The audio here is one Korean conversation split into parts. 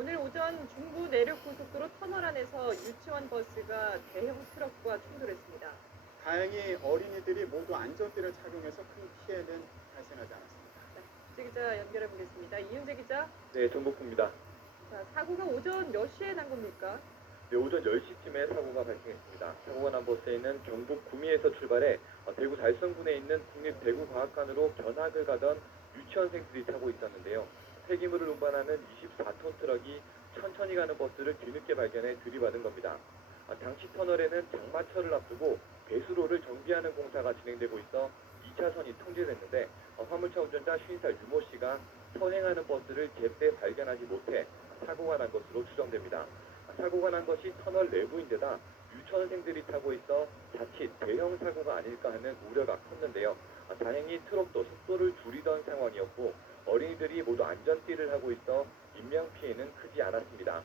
오늘 오전 중부 내륙고속도로 터널 안에서 유치원 버스가 대형 트럭과 충돌했습니다. 다행히 어린이들이 모두 안전띠를 착용해서 큰 피해는 발생하지 않았습니다. 국제 기자 연결해 보겠습니다. 이윤재 기자. 네, 정복구입니다. 자, 사고가 오전 몇 시에 난 겁니까? 네, 오전 10시쯤에 사고가 발생했습니다. 사고가 난 버스에는 경북 구미에서 출발해 대구 달성군에 있는 국립대구과학관으로 견학을 가던 유치원생들이 타고 있었는데요. 폐기물을 운반하는 24톤 트럭이 천천히 가는 버스를 뒤늦게 발견해 들이받은 겁니다. 당시 터널에는 장마철을 앞두고 배수로를 정비하는 공사가 진행되고 있어 2차선이 통제됐는데 화물차 운전자 50살 유모 씨가 선행하는 버스를 제때 발견하지 못해 사고가 난 것으로 추정됩니다. 사고가 난 것이 터널 내부인데다 유치원생들이 타고 있어 자칫 대형 사고가 아닐까 하는 우려가 컸는데요. 다행히 트럭도 속도를 줄이던 상황이었고 어린이들이 모두 안전띠를 하고 있어 인명피해는 크지 않았습니다.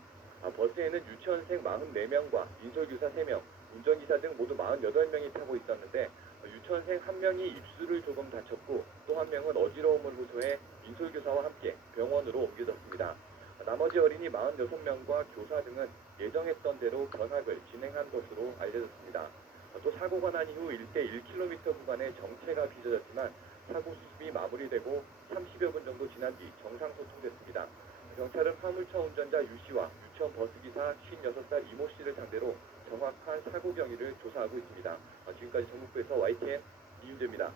버스에는 유치원생 44명과 인솔교사 3명, 운전기사 등 모두 48명이 타고 있었는데 유치원생 1명이 입술을 조금 다쳤고 또 1명은 어지러움을 호소해 인솔교사와 함께 병원으로 옮겨졌습니다. 나머지 어린이 46명과 교사 등은 예정했던 대로 견학을 진행한 것으로 알려졌습니다. 또 사고가 난 이후 일대 1km 구간의 정체가 빚어졌지만 사고 수습이 마무리되고 30여 분 정도 지난 뒤 정상 소통됐습니다. 경찰은 화물차 운전자 유 씨와 유치원 버스기사 56살 이모 씨를 상대로 정확한 사고 경위를 조사하고 있습니다. 지금까지 전국구에서 YTN 이윤재입니다.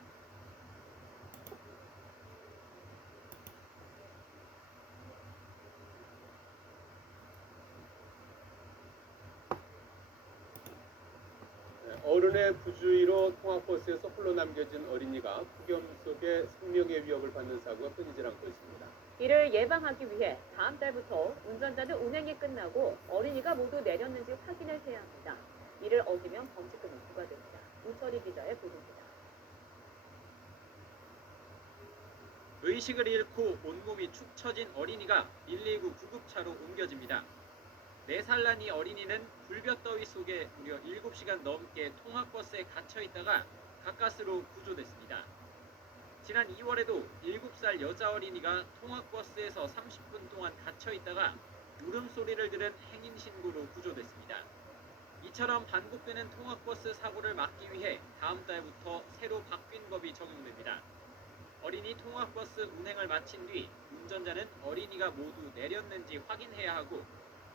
어른의 부주의로 통학버스에서 홀로 남겨진 어린이가 폭염 속에 생명의 위협을 받는 사고가 끊이질 않고 있습니다. 이를 예방하기 위해 다음 달부터 운전자는 운행이 끝나고 어린이가 모두 내렸는지 확인을 해야 합니다. 이를 어기면 범칙금이 부과됩니다. 우철희 기자의 보도입니다. 의식을 잃고 온몸이 축 처진 어린이가 119 구급차로 옮겨집니다. 4살 난 이 어린이는 불볕더위 속에 무려 7시간 넘게 통학버스에 갇혀있다가 가까스로 구조됐습니다. 지난 2월에도 7살 여자 어린이가 통학버스에서 30분 동안 갇혀있다가 울음소리를 들은 행인신고로 구조됐습니다. 이처럼 반복되는 통학버스 사고를 막기 위해 다음 달부터 새로 바뀐 법이 적용됩니다. 어린이 통학버스 운행을 마친 뒤 운전자는 어린이가 모두 내렸는지 확인해야 하고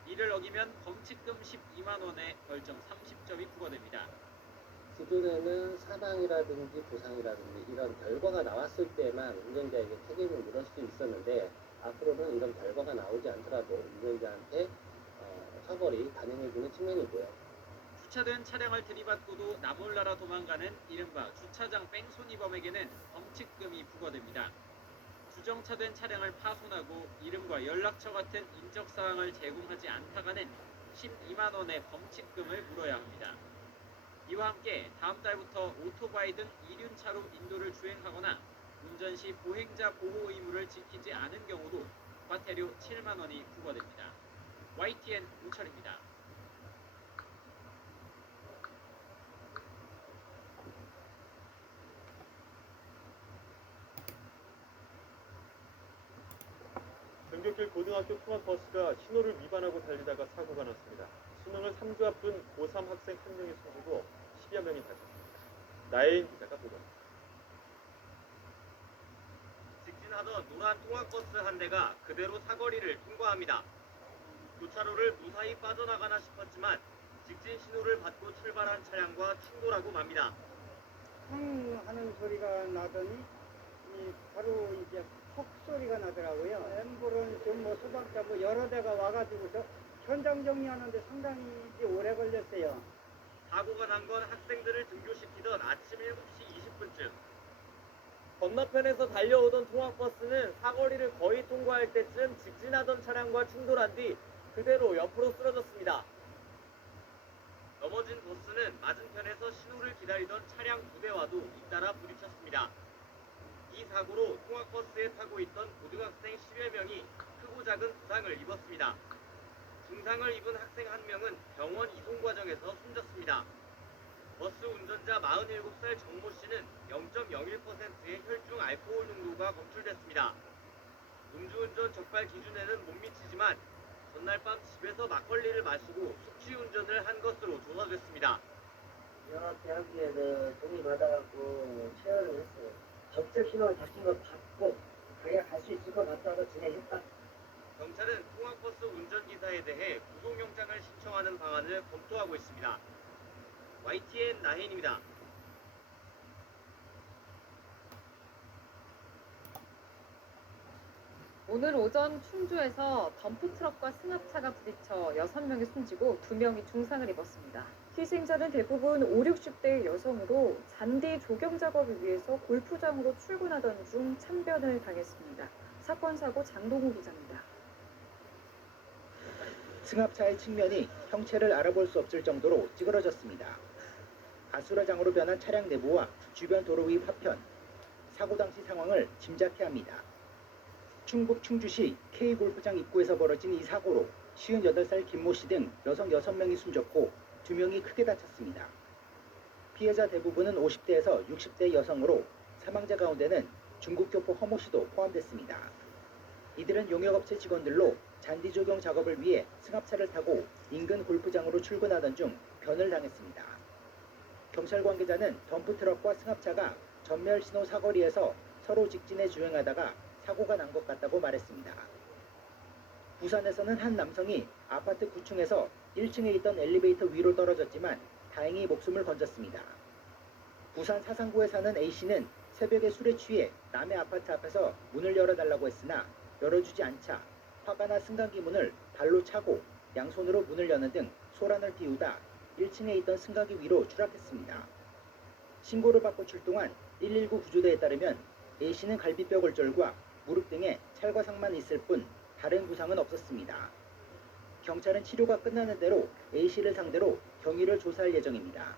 이를 어기면 범칙금 12만 원에 벌점 30점이 부과됩니다. 기존에는 사망이라든지 부상이라든지 이런 결과가 나왔을 때만 운전자에게 책임을 물을 수 있었는데 앞으로는 이런 결과가 나오지 않더라도 운전자한테 처벌이 가능해지는 측면이고요. 주차된 차량을 들이받고도 나몰라라 도망가는 이른바 주차장 뺑소니범에게는 범칙금이 부과됩니다. 주정차된 차량을 파손하고 이름과 연락처 같은 인적사항을 제공하지 않다가는 12만 원의 범칙금을 물어야 합니다. 이와 함께 다음 달부터 오토바이 등 이륜차로 인도를 주행하거나 운전 시 보행자 보호 의무를 지키지 않은 경우도 과태료 7만 원이 부과됩니다. YTN 우철입니다. 전교길 고등학교 통학버스가 신호를 위반하고 달리다가 사고가 났습니다. 수능을 3주 앞둔 고3 학생 1명이 숨지고 10여 명이 다쳤습니다. 나혜인 기자가 보도합니다. 직진하던 노란 통학버스 한 대가 그대로 사거리를 통과합니다. 교차로를 무사히 빠져나가나 싶었지만 직진 신호를 받고 출발한 차량과 충돌하고 맙니다. 펑 하는 소리가 나더니 바로 이제 퍽 소리가 나더라고요. 앰뷸런스 뭐 소방차 뭐 여러 대가 와가지고서 현장 정리하는데 상당히 이제 오래 걸렸어요. 사고가 난 건 학생들을 등교시키던 아침 7시 20분쯤. 건너편에서 달려오던 통학버스는 사거리를 거의 통과할 때쯤 직진하던 차량과 충돌한 뒤 그대로 옆으로 쓰러졌습니다. 넘어진 버스는 맞은편에서 신호를 기다리던 차량 2대와도 잇따라 부딪혔습니다. 이 사고로 통학버스에 타고 있던 고등학생 10여 명이 크고 작은 부상을 입었습니다. 중상을 입은 학생 1명은 병원 이송 과정에서 숨졌습니다. 버스 운전자 47살 정모 씨는 0.01%의 혈중 알코올 농도가 검출됐습니다. 음주운전 적발 기준에는 못 미치지만 전날 밤 집에서 막걸리를 마시고 숙취 운전을 한 것으로 조사됐습니다. 영업대학교에 동의 받아갖고 체열을 했어요. 적적 신호를 바뀐 거 받고 자기가 갈 수 있을 것 같다고 진행했다. 경찰은 통학버스 운전기사에 대해 구속영장을 신청하는 방안을 검토하고 있습니다. YTN 나혜인입니다. 오늘 오전 충주에서 덤프트럭과 승합차가 부딪혀 6명이 숨지고 2명이 중상을 입었습니다. 희생자는 대부분 5, 60대의 여성으로 잔디 조경 작업을 위해서 골프장으로 출근하던 중 참변을 당했습니다. 사건 사고 장동우 기자입니다. 승합차의 측면이 형체를 알아볼 수 없을 정도로 찌그러졌습니다. 가스라장으로 변한 차량 내부와 주변 도로 위 파편, 사고 당시 상황을 짐작케 합니다. 충북 충주시 K골프장 입구에서 벌어진 이 사고로 58살 김모 씨 등 여성 6명이 숨졌고 2명이 크게 다쳤습니다. 피해자 대부분은 50대에서 60대 여성으로 사망자 가운데는 중국 교포 허모 씨도 포함됐습니다. 이들은 용역업체 직원들로 잔디 조경 작업을 위해 승합차를 타고 인근 골프장으로 출근하던 중 변을 당했습니다. 경찰 관계자는 덤프트럭과 승합차가 전멸 신호 사거리에서 서로 직진해 주행하다가 사고가 난 것 같다고 말했습니다. 부산에서는 한 남성이 아파트 9층에서 1층에 있던 엘리베이터 위로 떨어졌지만 다행히 목숨을 건졌습니다. 부산 사상구에 사는 A씨는 새벽에 술에 취해 남의 아파트 앞에서 문을 열어달라고 했으나 열어주지 않자 화가 나 승강기 문을 발로 차고 양손으로 문을 여는 등 소란을 피우다 1층에 있던 승강기 위로 추락했습니다. 신고를 받고 출동한 119 구조대에 따르면 A씨는 갈비뼈 골절과 무릎 등에 찰과상만 있을 뿐 다른 부상은 없었습니다. 경찰은 치료가 끝나는 대로 A씨를 상대로 경위를 조사할 예정입니다.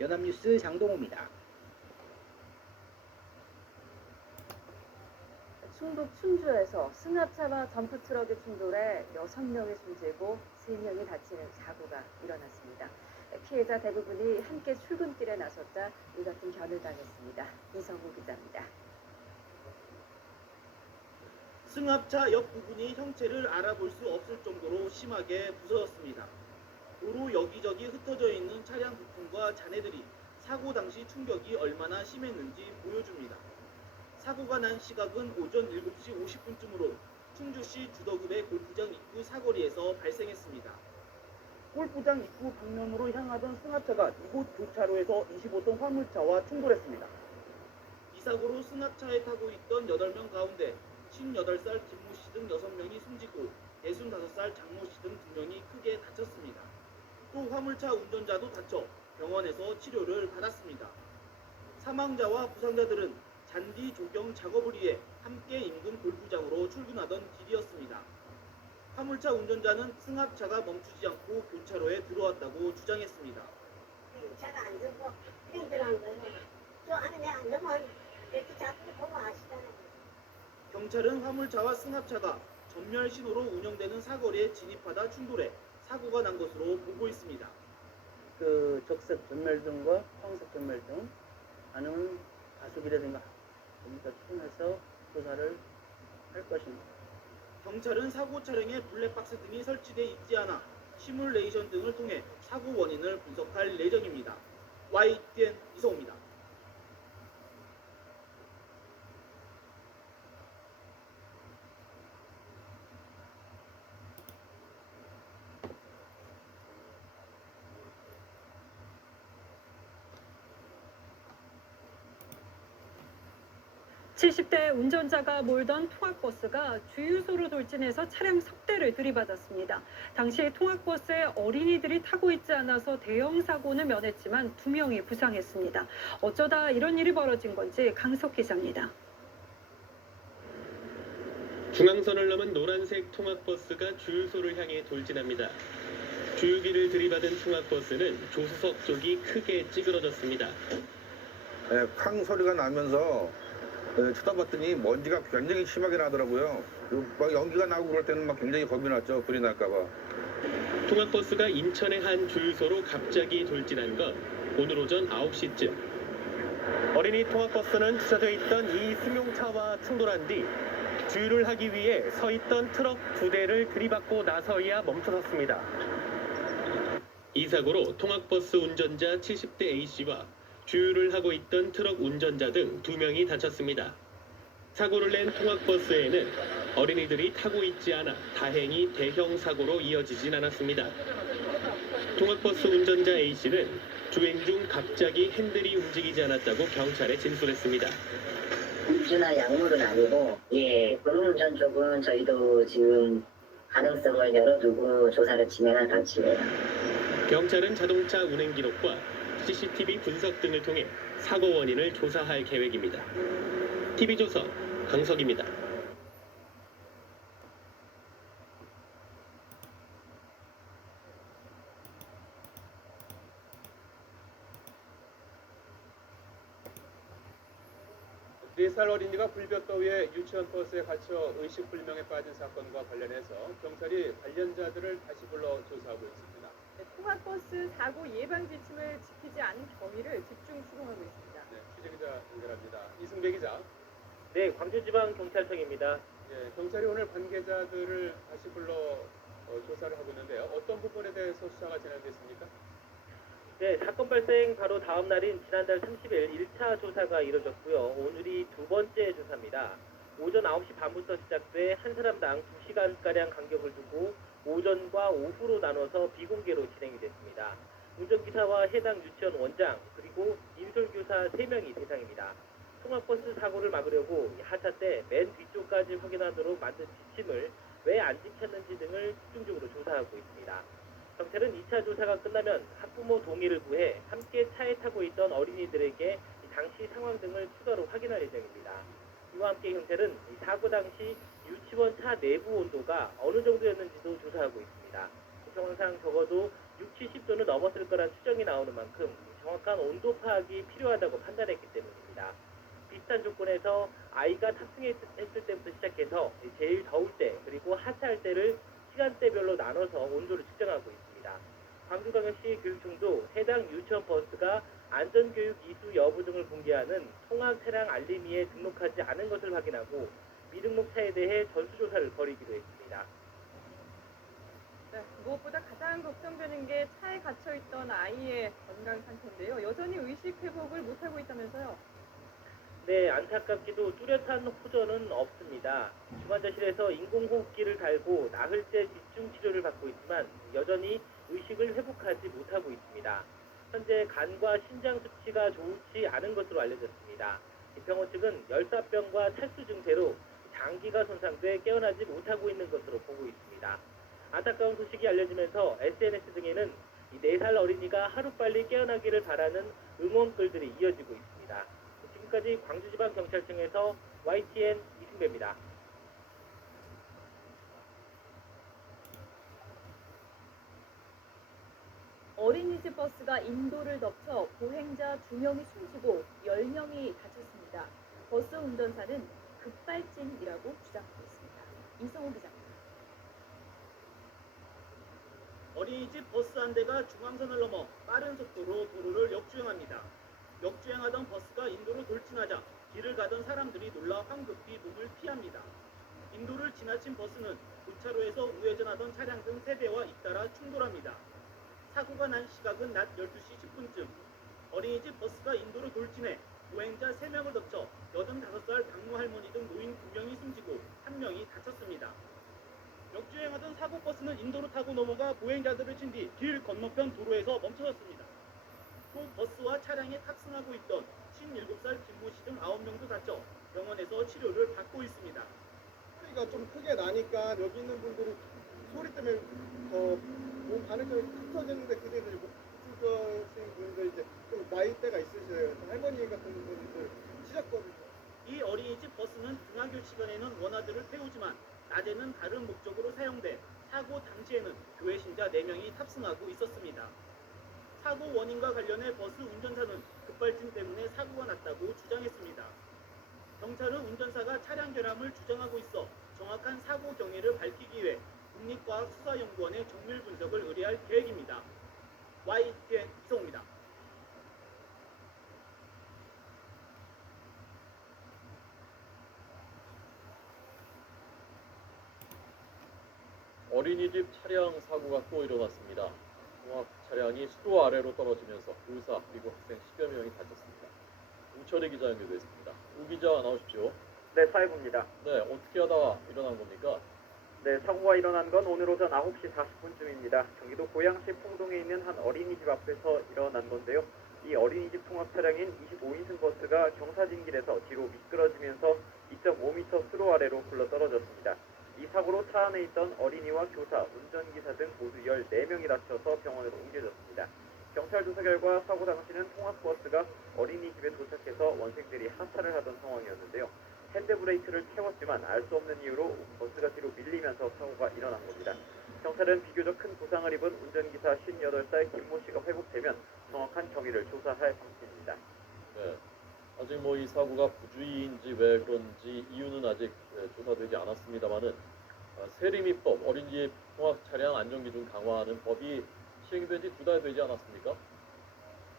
연합뉴스 장동호입니다. 충북 충주에서 승합차와 덤프트럭이 충돌해 6명이 숨지고 3명이 다치는 사고가 일어났습니다. 피해자 대부분이 함께 출근길에 나섰다 이 같은 변을 당했습니다. 이성우 기자입니다. 승합차 옆 부분이 형체를 알아볼 수 없을 정도로 심하게 부서졌습니다. 도로 여기저기 흩어져 있는 차량 부품과 잔해들이 사고 당시 충격이 얼마나 심했는지 보여줍니다. 사고가 난 시각은 오전 7시 50분쯤으로 충주시 주덕읍의 골프장 입구 사거리에서 발생했습니다. 골프장 입구 방면으로 향하던 승합차가 이곳 교차로에서 25톤 화물차와 충돌했습니다. 이 사고로 승합차에 타고 있던 8명 가운데 58살 김모 씨 등 6명이 숨지고 65살 장모 씨 등 2명이 크게 다쳤습니다. 또 화물차 운전자도 다쳐 병원에서 치료를 받았습니다. 사망자와 부상자들은 잔디 조경 작업을 위해 함께 인근 골프장으로 출근하던 길이었습니다. 화물차 운전자는 승합차가 멈추지 않고 교차로에 들어왔다고 주장했습니다. 차가 안 들고 그냥 들어간 거예요. 저 안에 안 들면 이렇게 자꾸 보고 아시잖아요. 경찰은 화물차와 승합차가 전멸 신호로 운영되는 사거리에 진입하다 충돌해 사고가 난 것으로 보고 있습니다. 그 적색 전멸등과 황색 전멸등 아니면 가속이라든가 좀 더 통해서 조사를 할 것입니다. 경찰은 사고 차량에 블랙박스 등이 설치돼 있지 않아 시뮬레이션 등을 통해 사고 원인을 분석할 예정입니다. YTN 이성우입니다. (70대) 운전자가 몰던 통학버스가 주유소로 돌진해서 차량 석 대를 들이받았습니다. 당시 통학버스에 어린이들이 타고 있지 않아서 대형 사고는 면했지만 2명이 부상했습니다. 어쩌다 이런 일이 벌어진 건지 강석 기자입니다. 중앙선을 넘은 노란색 통학버스가 주유소를 향해 돌진합니다. 주유기를 들이받은 통학버스는 조수석 쪽이 크게 찌그러졌습니다. 네, 쾅 소리가 나면서 쳐다봤더니 먼지가 굉장히 심하게 나더라고요. 막 연기가 나고 그럴 때는 막 굉장히 겁이 났죠. 불이 날까봐. 통학버스가 인천의 한 주유소로 갑자기 돌진한 건 오늘 오전 9시쯤. 어린이 통학버스는 주차되어 있던 이 승용차와 충돌한 뒤 주유를 하기 위해 서 있던 트럭 2대를 들이받고 나서야 멈춰섰습니다. 이 사고로 통학버스 운전자 70대 A씨와 주유를 하고 있던 트럭 운전자 등 2명이 다쳤습니다. 사고를 낸 통학버스에는 어린이들이 타고 있지 않아 다행히 대형 사고로 이어지진 않았습니다. 통학버스 운전자 A씨는 주행 중 갑자기 핸들이 움직이지 않았다고 경찰에 진술했습니다. 음주나 약물은 아니고, 음주운전 쪽은 저희도 지금 가능성을 열어두고 조사를 진행할 방침이에요. 경찰은 자동차 운행 기록과 CCTV 분석 등을 통해 사고 원인을 조사할 계획입니다. TV조선 강석입니다. 네 살 어린이가 불볕더위에 유치원 버스에 갇혀 의식불명에 빠진 사건과 관련해서 경찰이 관련자들을 다시 불러 조사하고 있습니다. 네, 통학버스 사고 예방 지침을 지키지 않은 경위를 집중 추궁하고 있습니다. 네, 취재기자 연결합니다. 이승배 기자. 네, 광주지방경찰청입니다. 예, 경찰이 오늘 관계자들을 다시 불러 조사를 하고 있는데요. 어떤 부분에 대해서 수사가 진행됐습니까? 네, 사건 발생 바로 다음 날인 지난달 30일 1차 조사가 이뤄졌고요. 오늘이 두 번째 조사입니다. 오전 9시 반부터 시작돼 한 사람당 2시간가량 간격을 두고 오전과 오후로 나눠서 비공개로 진행이 됐습니다. 운전기사와 해당 유치원 원장 그리고 인솔교사 3명이 대상입니다. 통학버스 사고를 막으려고 하차 때 맨 뒤쪽까지 확인하도록 만든 지침을 왜 안 지켰는지 등을 집중적으로 조사하고 있습니다. 경찰은 2차 조사가 끝나면 학부모 동의를 구해 함께 차에 타고 있던 어린이들에게 당시 상황 등을 추가로 확인할 예정입니다. 이와 함께 경찰은 사고 당시 유치원 차 내부 온도가 어느 정도였는지도 조사하고 있습니다. 정황상 적어도 60, 70도는 넘었을 거란 추정이 나오는 만큼 정확한 온도 파악이 필요하다고 판단했기 때문입니다. 비슷한 조건에서 아이가 탑승했을 때부터 시작해서 제일 더울 때 그리고 하차할 때를 시간대별로 나눠서 온도를 측정하고 있습니다. 광주광역시 교육청도 해당 유치원 버스가 안전교육 이수 여부 등을 공개하는 통학 차량 알림이에 등록하지 않은 것을 확인하고 미등록 차에 대해 전수조사를 벌이기로 했습니다. 네, 무엇보다 가장 걱정되는 게 차에 갇혀있던 아이의 건강 상태인데요. 여전히 의식 회복을 못하고 있다면서요? 네, 안타깝게도 뚜렷한 호전은 없습니다. 중환자실에서 인공호흡기를 달고 나흘째 집중 치료를 받고 있지만 여전히 의식을 회복하지 못하고 있습니다. 현재 간과 신장 수치가 좋지 않은 것으로 알려졌습니다. 병원 측은 열사병과 탈수 증세로 장기가 손상돼 깨어나지 못하고 있는 것으로 보고 있습니다. 안타까운 소식이 알려지면서 SNS 등에는 4살 어린이가 하루빨리 깨어나기를 바라는 응원글들이 이어지고 있습니다. 지금까지 광주지방경찰청에서 YTN 이승배입니다. 어린이집 버스가 인도를 덮쳐 보행자 2명이 숨지고 10명이 다쳤습니다. 버스 운전사는 급발진이라고 주장하고 있습니다. 이성호 기자입니다. 어린이집 버스 한 대가 중앙선을 넘어 빠른 속도로 도로를 역주행합니다. 역주행하던 버스가 인도로 돌진하자 길을 가던 사람들이 놀라 황급히 몸을 피합니다. 인도를 지나친 버스는 도차로에서 우회전하던 차량 등 3대와 잇따라 충돌합니다. 사고가 난 시각은 낮 12시 10분쯤 어린이집 버스가 인도로 돌진해 보행자 3명을 덮쳐 85살 당무 할머니 등 노인 2명이 숨지고 1명이 다쳤습니다. 역주행하던 사고버스는 인도로 타고 넘어가 보행자들을 친 뒤 길 건너편 도로에서 멈춰섰습니다. 또 버스와 차량에 탑승하고 있던 57살 김모 씨 등 9명도 다쳐 병원에서 치료를 받고 있습니다. 소리가 좀 크게 나니까 여기 있는 분들이 소리 때문에 몸 반응적으로 흩어졌는데 그들은 목주저신 분들 이제 좀 나이대가 있으셔요. 할머니 같은 분들 찢었거든요. 이 어린이집 버스는 등하교 시간에는 원아들을 태우지만 낮에는 다른 목적으로 사용돼 사고 당시에는 교회 신자 4명이 탑승하고 있었습니다. 사고 원인과 관련해 버스 운전사는 급발진 때문에 사고가 났다고 주장했습니다. 경찰은 운전사가 차량 결함을 주장하고 있어 정확한 사고 경위를 밝히기 위해 국립과학수사연구원의 정밀 분석을 의뢰할 계획입니다. YTN 이성호입니다. 어린이집 차량 사고가 또 일어났습니다. 통학 차량이 수도 아래로 떨어지면서 교사 그리고 학생 10여 명이 다쳤습니다. 우철희 기자 연결됐습니다. 우 기자 나오십시오. 네, 사회부입니다. 네, 어떻게 하다가 일어난 겁니까? 네, 사고가 일어난 건 오늘 오전 9시 40분쯤입니다. 경기도 고양시 풍동에 있는 한 어린이집 앞에서 일어난 건데요. 이 어린이집 통학 차량인 25인승 버스가 경사진길에서 뒤로 미끄러지면서 2.5m 수로 아래로 굴러 떨어졌습니다. 이 사고로 차 안에 있던 어린이와 교사, 운전기사 등 모두 14명이 다쳐서 병원으로 옮겨졌습니다. 경찰 조사 결과 사고 당시는 통학버스가 어린이집에 도착해서 원생들이 하차를 하던 상황이었는데요. 핸드브레이크를 태웠지만 알 수 없는 이유로 버스가 뒤로 밀리면서 사고가 일어난 겁니다. 경찰은 비교적 큰 부상을 입은 운전기사 58살 김모 씨가 회복되면 정확한 경위를 조사할 방침입니다. 네, 아직 이 사고가 부주의인지 왜 그런지 이유는 아직 조사되지 않았습니다만은 세리미법 어린이집 통학 차량 안전기준 강화하는 법이 시행된 지 2달 되지 않았습니까?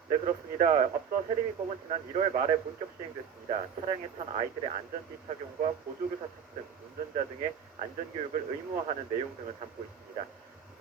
네, 그렇습니다. 앞서 세리미법은 지난 1월 말에 본격 시행됐습니다. 차량에 탄 아이들의 안전띠 착용과 보조교사 탑승, 운전자 등의 안전교육을 의무화하는 내용 등을 담고 있습니다.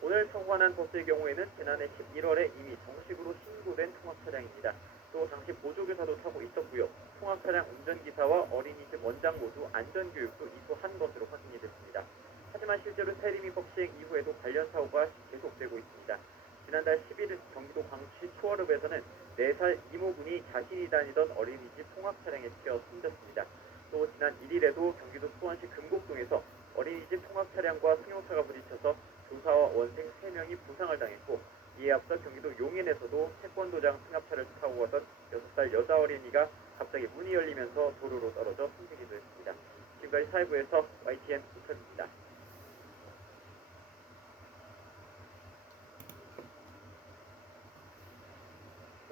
오늘 사고가 난 버스의 경우에는 지난해 11월에 이미 정식으로 신고된 통학 차량입니다. 또 당시 보조교사도 타고 있었고요. 통학 차량 운전기사와 어린이집 원장 모두 안전교육도 이수한 것으로 확인이 됐습니다. 하지만 실제로 세리미법 시행 이후에도 관련 사고가 계속되고 있습니다. 지난달 11일 경기도 광주시 초월읍에서는 4살 이모군이 자신이 다니던 어린이집 통학 차량에 치여 숨졌습니다. 또 지난 1일에도 경기도 수원시 금곡동에서 어린이집 통학 차량과 승용차가 부딪혀서 교사와 원생 3명이 부상을 당했고, 이에 앞서 경기도 용인에서도 태권도장 승합차를 타고 가던 6살 여자 어린이가 갑자기 문이 열리면서 도로로 떨어져 숨지기도 했습니다. 지금까지 사회부에서 YTN 우철입니다.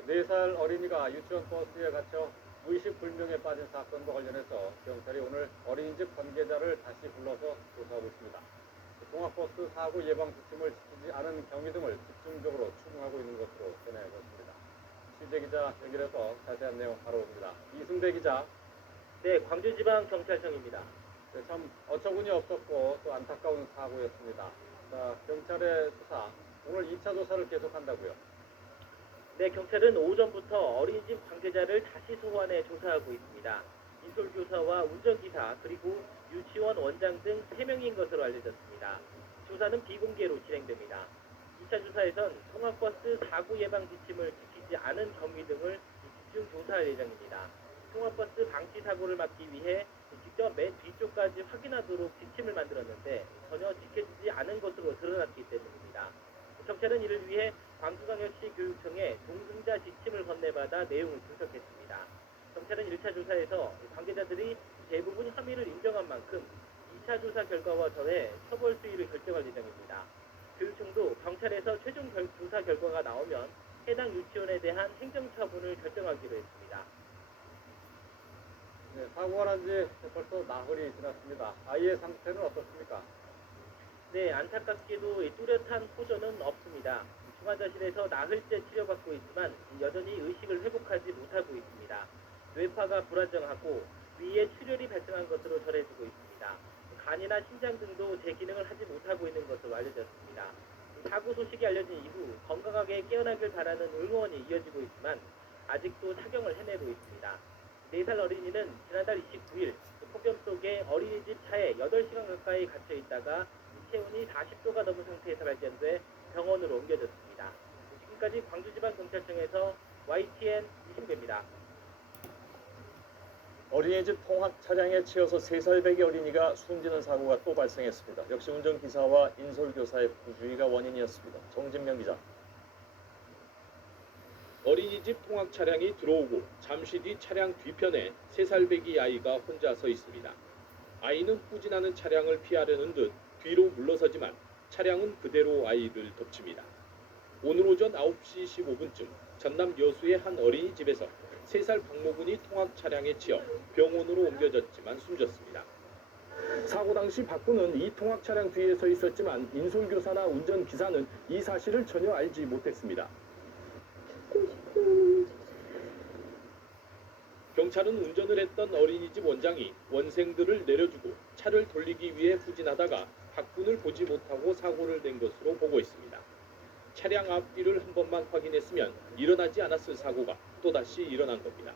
4살 어린이가 유치원 버스에 갇혀 의식 불명에 빠진 사건과 관련해서 경찰이 오늘 어린이집 관계자를 다시 불러서 조사하고 있습니다. 통학버스 사고 예방 지침을 지키지 않은 경위 등을 집중적으로 추궁하고 있는 것으로 전해졌습니다. 취재기자 연결해서 자세한 내용 바로옵니다. 이승대 기자. 네, 광주지방경찰청입니다. 네, 참 어처구니 없었고 또 안타까운 사고였습니다. 자, 경찰의 수사, 오늘 2차 조사를 계속한다고요? 네, 경찰은 오전부터 어린이집 관계자를 다시 소환해 조사하고 있습니다. 인솔교사와 운전기사 그리고 유치원 원장 등 3명인 것으로 알려졌습니다. 조사는 비공개로 진행됩니다. 2차 조사에선 통학버스 사고 예방 지침을 지키지 않은 경위 등을 집중 조사할 예정입니다. 통학버스 방치 사고를 막기 위해 직접 맨 뒤쪽까지 확인하도록 지침을 만들었는데 전혀 지켜지지 않은 것으로 드러났기 때문입니다. 경찰은 이를 위해 광주광역시 교육청에 동승자 지침을 건네받아 내용을 분석했습니다. 경찰은 1차 조사에서 관계자들이 대부분 혐의를 인정한 만큼 2차 조사 결과와 더해 처벌 수위를 결정할 예정입니다. 교육청도 경찰에서 최종 조사 결과가 나오면 해당 유치원에 대한 행정처분을 결정하기로 했습니다. 네, 사고가 난 지 벌써 나흘이 지났습니다. 아이의 상태는 어떻습니까? 네, 안타깝게도 뚜렷한 호전은 없습니다. 중환자실에서 나흘째 치료받고 있지만 여전히 의식을 회복하지 못하고 있습니다. 뇌파가 불안정하고 위에 출혈이 발생한 것으로 전해지고 있습니다. 간이나 심장 등도 제 기능을 하지 못하고 있는 것으로 알려졌습니다. 사고 소식이 알려진 이후 건강하게 깨어나길 바라는 응원이 이어지고 있지만 아직도 사경을 헤매고 있습니다. 4살 어린이는 지난달 29일 폭염 속에 어린이집 차에 8시간 가까이 갇혀 있다가 체온이 40도가 넘은 상태에서 발견돼 병원으로 옮겨졌습니다. 지금까지 광주지방경찰청에서 YTN 이승배입니다. 어린이집 통학 차량에 치여서 3살 배기 어린이가 숨지는 사고가 또 발생했습니다. 역시 운전기사와 인솔교사의 부주의가 원인이었습니다. 정진명 기자. 어린이집 통학 차량이 들어오고 잠시 뒤 차량 뒤편에 3살 배기 아이가 혼자 서 있습니다. 아이는 후진하는 차량을 피하려는 듯 뒤로 물러서지만 차량은 그대로 아이를 덮칩니다. 오늘 오전 9시 15분쯤 전남 여수의 한 어린이집에서 3살 박모군이 통학 차량에 치여 병원으로 옮겨졌지만 숨졌습니다. 사고 당시 박군은 이 통학 차량 뒤에 서 있었지만 인솔교사나 운전기사는 이 사실을 전혀 알지 못했습니다. 경찰은 운전을 했던 어린이집 원장이 원생들을 내려주고 차를 돌리기 위해 후진하다가 박군을 보지 못하고 사고를 낸 것으로 보고 있습니다. 차량 앞뒤를 한 번만 확인했으면 일어나지 않았을 사고가 또다시 일어난 겁니다.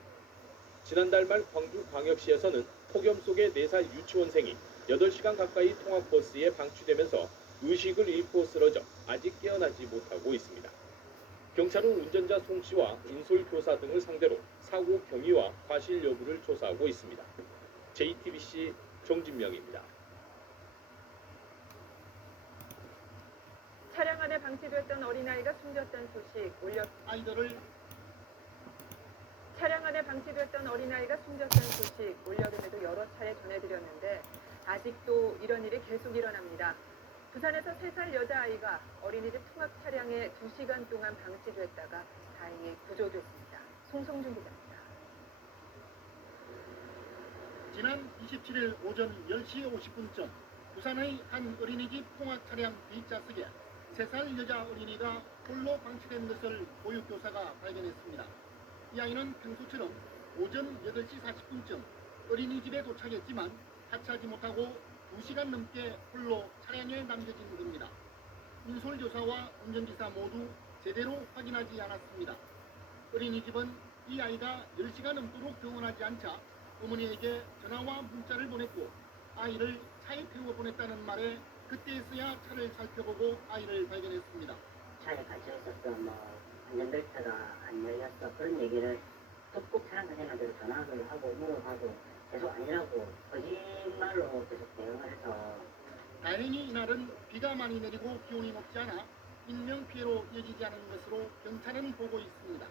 지난달 말 광주광역시에서는 폭염 속에 4살 유치원생이 8시간 가까이 통학버스에 방치되면서 의식을 잃고 쓰러져 아직 깨어나지 못하고 있습니다. 경찰은 운전자 송 씨와 인솔교사 등을 상대로 사고 경위와 과실 여부를 조사하고 있습니다. JTBC 정진명입니다. 차량 안에 방치됐던 어린아이가 숨졌다는 소식 차량 안에 방치됐던 어린아이가 숨졌다는 소식 올여름에도 여러 차례 전해드렸는데 아직도 이런 일이 계속 일어납니다. 부산에서 3살 여자아이가 어린이집 통학 차량에 2시간 동안 방치됐다가 다행히 구조됐습니다. 송성준 기자입니다. 지난 27일 오전 10시 50분쯤 부산의 한 어린이집 통학 차량 뒷좌석에 3살 여자 어린이가 홀로 방치된 것을 보육교사가 발견했습니다. 이 아이는 평소처럼 오전 8시 40분쯤 어린이집에 도착했지만 하차하지 못하고 2시간 넘게 홀로 차량에 남겨진 겁니다. 인솔교사와 운전기사 모두 제대로 확인하지 않았습니다. 어린이집은 이 아이가 10시간 넘도록 병원하지 않자 어머니에게 전화와 문자를 보냈고 아이를 차에 태워 보냈다는 말에 그때서야 차를 살펴보고 아이를 발견했습니다. 차에 갇혀 있었어, 안전벨트가 안 열렸어, 그런 얘기를 듣고 차량 관련자들 전화를 하고 물어봐도 계속 아니라고 거짓말로 계속 대응을 해서 다행히 이날은 비가 많이 내리고 기온이 높지 않아 인명피해로 이어지지 않은 것으로 경찰은 보고 있습니다.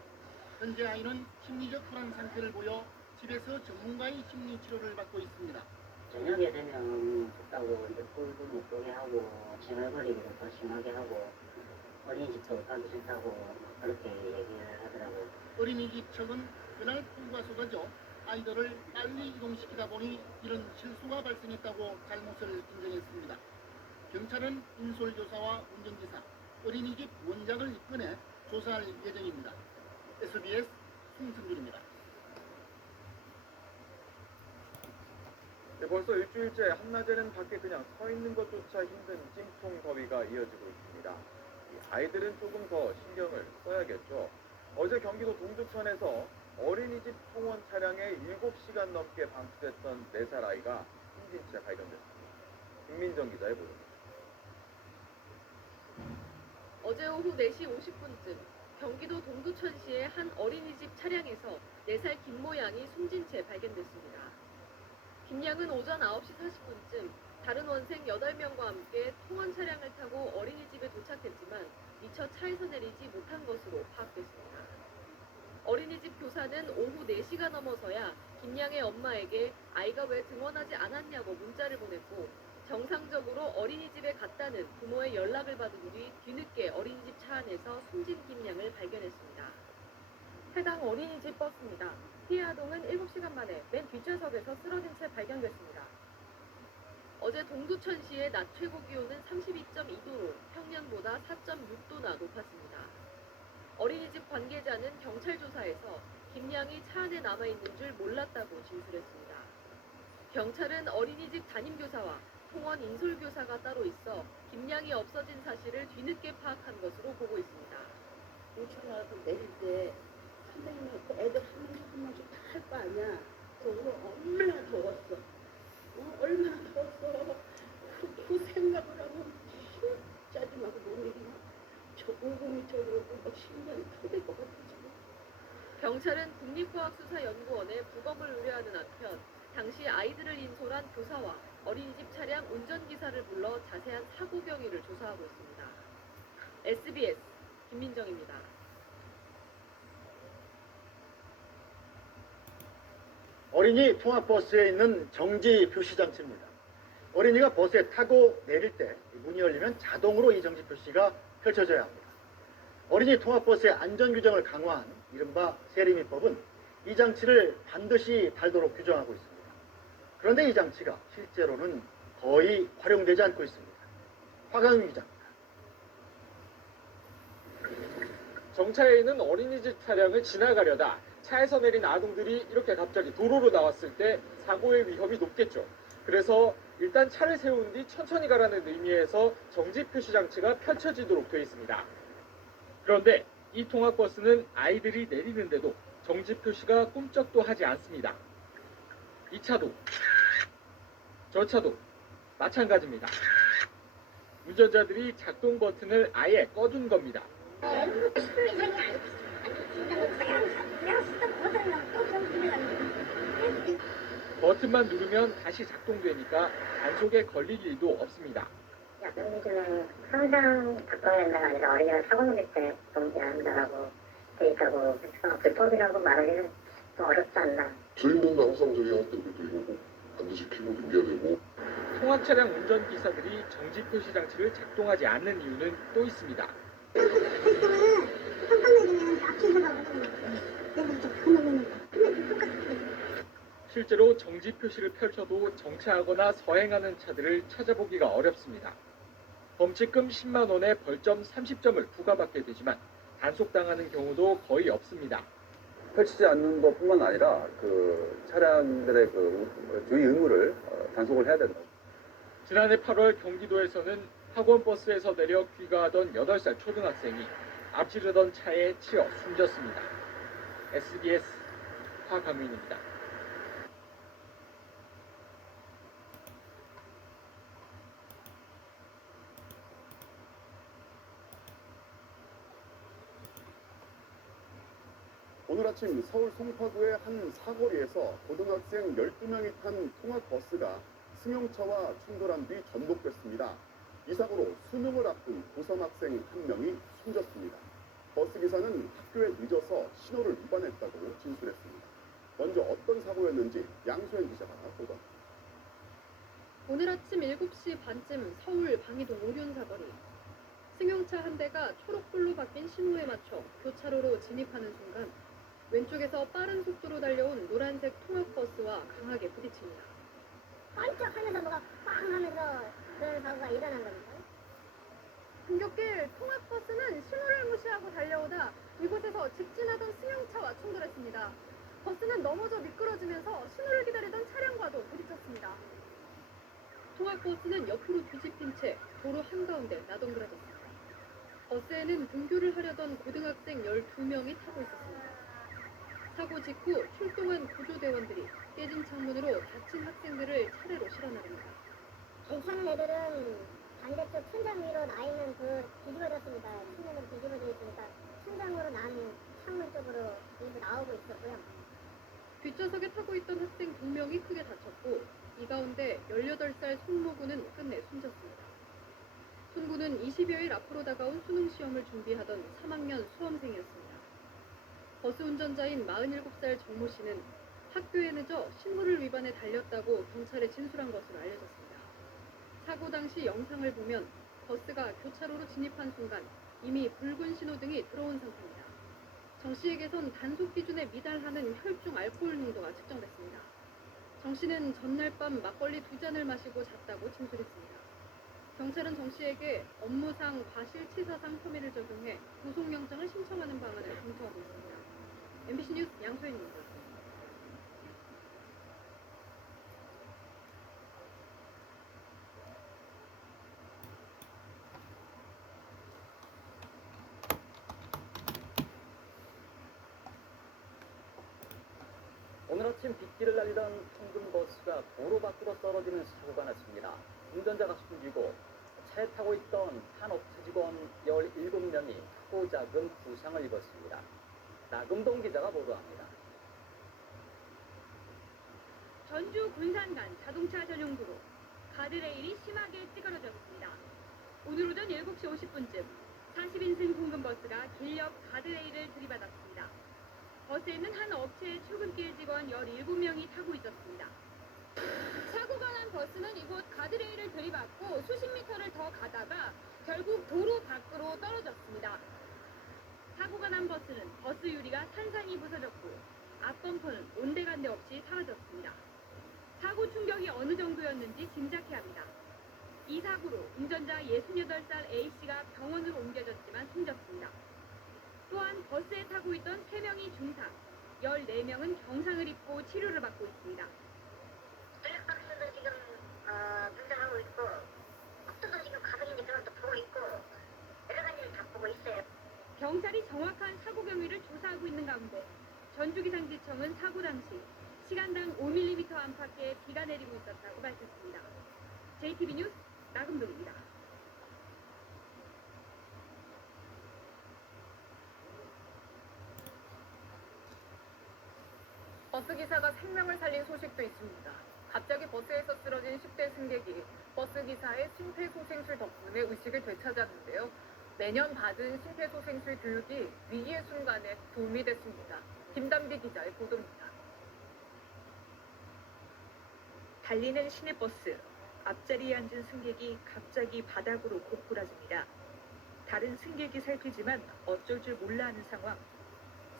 현재 아이는 심리적 불안 상태를 보여 집에서 전문가의 심리 치료를 받고 있습니다. 저녁에 되면 춥다고 이제 꿀도 못 보게 하고 칭얼거리기도 더 심하게 하고 어린이집도 가기 싫다고 그렇게 얘기를 하더라고요. 어린이집 측은 그날 폭우가 쏟아져 아이들을 빨리 이동시키다 보니 이런 실수가 발생했다고 잘못을 인정했습니다. 경찰은 인솔교사와 운전기사, 어린이집 원장을 입건해 조사할 예정입니다. SBS 송승준입니다. 네, 벌써 일주일째 한낮에는 밖에 그냥 서 있는 것조차 힘든 찜통 더위가 이어지고 있습니다. 아이들은 조금 더 신경을 써야겠죠. 어제 경기도 동두천에서 어린이집 통원 차량에 7시간 넘게 방치됐던 4살 아이가 숨진 채 발견됐습니다. 김민정 기자의 보도입니다. 어제 오후 4시 50분쯤 경기도 동두천시의 한 어린이집 차량에서 4살 김모 양이 숨진 채 발견됐습니다. 김 양은 오전 9시 40분쯤 다른 원생 8명과 함께 통원 차량을 타고 어린이집에 도착했지만 미처 차에서 내리지 못한 것으로 파악됐습니다. 어린이집 교사는 오후 4시가 넘어서야 김 양의 엄마에게 아이가 왜 등원하지 않았냐고 문자를 보냈고 정상적으로 어린이집에 갔다는 부모의 연락을 받은 뒤 뒤늦게 어린이집 차 안에서 숨진 김 양을 발견했습니다. 해당 어린이집 버스입니다. 피해 아동은 7시간 만에 맨 뒷좌석에서 쓰러진 채 발견됐습니다. 어제 동두천시의 낮 최고 기온은 32.2도로 평년보다 4.6도나 높았습니다. 어린이집 관계자는 경찰 조사에서 김 양이 차 안에 남아있는 줄 몰랐다고 진술했습니다. 경찰은 어린이집 담임교사와 통원 인솔교사가 따로 있어 김 양이 없어진 사실을 뒤늦게 파악한 것으로 보고 있습니다. 유치원 와서 내릴 때 선생님이 애들 한 명씩 다 할 거 아니야. 그거 얼마나 더웠어. 얼마나 더웠어. 그 생각을 하면 진짜 짜증나고 못 이기나. 저 500m로 막 심장이 터질 것 같아 지금. 경찰은 국립과학수사연구원에 부검을 의뢰하는 한편 당시 아이들을 인솔한 교사와 어린이집 차량 운전기사를 불러 자세한 사고 경위를 조사하고 있습니다. SBS 김민정입니다. 어린이 통학버스에 있는 정지 표시 장치입니다. 어린이가 버스에 타고 내릴 때 문이 열리면 자동으로 이 정지 표시가 펼쳐져야 합니다. 어린이 통학버스의 안전규정을 강화한 이른바 세리미법은 이 장치를 반드시 달도록 규정하고 있습니다. 그런데 이 장치가 실제로는 거의 활용되지 않고 있습니다. 화강윤 기자입니다. 정차해 있는 어린이집 차량을 지나가려다 차에서 내린 아동들이 이렇게 갑자기 도로로 나왔을 때 사고의 위험이 높겠죠. 그래서 일단 차를 세운 뒤 천천히 가라는 의미에서 정지 표시 장치가 펼쳐지도록 되어 있습니다. 그런데 이 통학버스는 아이들이 내리는데도 정지 표시가 꿈쩍도 하지 않습니다. 이 차도 저 차도 마찬가지입니다. 운전자들이 작동 버튼을 아예 꺼둔 겁니다. 버튼만 누르면 다시 작동되니까 단속에 걸릴 일도 없습니다. 요즘은 항상 바꿔야 된다가 아니라 어린이가 사고 낼 때 동기해야 한다고 돼 있다고 해서 불법이라고 말하기는 좀 어렵지 않나. 저희는 항상 저희한테 그리고 반드시 피고 등겨야 되고. 통학 차량 운전기사들이 정지 표시 장치를 작동하지 않는 이유는 또 있습니다. 실제로 정지 표시를 펼쳐도 정차하거나 서행하는 차들을 찾아보기가 어렵습니다. 범칙금 10만 원에 벌점 30점을 부과받게 되지만 단속당하는 경우도 거의 없습니다. 펼치지 않는 것뿐만 아니라 그 차량들의 그 주의 의무를 단속을 해야 된다. 지난해 8월 경기도에서는 학원 버스에서 내려 귀가하던 8살 초등학생이 앞지르던 차에 치여 숨졌습니다. SBS 화강민입니다. 오늘 아침 서울 송파구의 한 사거리에서 고등학생 12명이 탄 통학버스가 승용차와 충돌한 뒤 전복됐습니다. 이 사고로 수능을 앞둔 고3 학생 1명이 숨졌습니다. 버스기사는 학교에 늦어서 신호를 위반했다고 진술했습니다. 먼저 어떤 사고였는지 양소연 기자가 보도합니다. 오늘 아침 7시 반쯤 서울 방이동 오륜 사거리. 승용차 한 대가 초록불로 바뀐 신호에 맞춰 교차로로 진입하는 순간 왼쪽에서 빠른 속도로 달려온 노란색 통학버스와 강하게 부딪힙니다. 깜짝하면서 뭐가 빵 하면서 그런 사고가 일어난 겁니다. 흥겹게 통학버스는 신호를 무시하고 달려오다 이곳에서 직진하던 승용차와 충돌했습니다. 버스는 넘어져 미끄러지면서 신호를 기다리던 차량과도 부딪혔습니다. 통학버스는 옆으로 뒤집힌 채 도로 한가운데 나동그라졌습니다. 버스에는 등교를 하려던 고등학생 12명이 타고 있었습니다. 사고 직후 출동한 구조대원들이 깨진 창문으로 다친 학생들을 차례로 실어나릅니다. 괜찮은 애들은 반대쪽 천장 위로 나 있는 그 뒤집어졌습니다. 측면으로 뒤집어져 있으니까 천장으로 난 창문 쪽으로 일부 나오고 있었고요. 뒷좌석에 타고 있던 학생 2명이 크게 다쳤고 이 가운데 18살 손모군은 끝내 숨졌습니다. 손군은 20여일 앞으로 다가온 수능 시험을 준비하던 3학년 수험생이었습니다. 버스 운전자인 47살 정모 씨는 학교에 늦어 신호를 위반해 달렸다고 경찰에 진술한 것으로 알려졌습니다. 사고 당시 영상을 보면 버스가 교차로로 진입한 순간 이미 붉은 신호등이 들어온 상태입니다. 정 씨에게선 단속 기준에 미달하는 혈중 알코올 농도가 측정됐습니다. 정 씨는 전날 밤 막걸리 2잔을 마시고 잤다고 진술했습니다. 경찰은 정 씨에게 업무상 과실치사상 혐의를 적용해 구속영장을 신청하는 방안을 검토하고 있습니다. MBC 뉴스 양소연입니다. 오늘 아침 빗길을 날리던 통근 버스가 도로 밖으로 떨어지는 사고가 났습니다. 운전자가 숨지고 차에 타고 있던 산업체 직원 17명이 크고 작은 부상을 입었습니다. 나금동 기자가 보도합니다. 전주 군산간 자동차 전용도로 가드레일이 심하게 찌그러졌습니다. 오늘 오전 7시 50분쯤 40인승 통근버스가 길 옆 가드레일을 들이받았습니다. 버스에는 한 업체의 출근길 직원 17명이 타고 있었습니다. 사고가 난 버스는 이곳 가드레일을 들이받고 수십 미터를 더 가다가 결국 도로 밖으로 떨어졌습니다. 사고가 난 버스는 버스 유리가 산산이 부서졌고 앞범퍼는 온데간데 없이 사라졌습니다. 사고 충격이 어느 정도였는지 짐작해야 합니다. 이 사고로 운전자 68살 A씨가 병원으로 옮겨졌지만 숨졌습니다. 또한 버스에 타고 있던 3명이 중상, 14명은 경상을 입고 치료를 받고 있습니다. 블랙박스도 지금 분석하고 있고 속도도 지금 가속인지 그런 것도 보고 있고 여러 가지를 다 보고 있어요. 경찰이 정확한 사고 경위를 조사하고 있는 가운데 전주기상지청은 사고 당시 시간당 5mm 안팎의 비가 내리고 있었다고 밝혔습니다. JTB 뉴스 나금동입니다. 버스 기사가 생명을 살린 소식도 있습니다. 갑자기 버스에서 쓰러진 10대 승객이 버스 기사의 심폐소생술 덕분에 의식을 되찾았는데요. 매년 받은 심폐소생술 교육이 위기의 순간에 도움이 됐습니다. 김담비 기자의 보도입니다. 달리는 시내버스. 앞자리에 앉은 승객이 갑자기 바닥으로 고꾸라집니다. 다른 승객이 살피지만 어쩔 줄 몰라 하는 상황.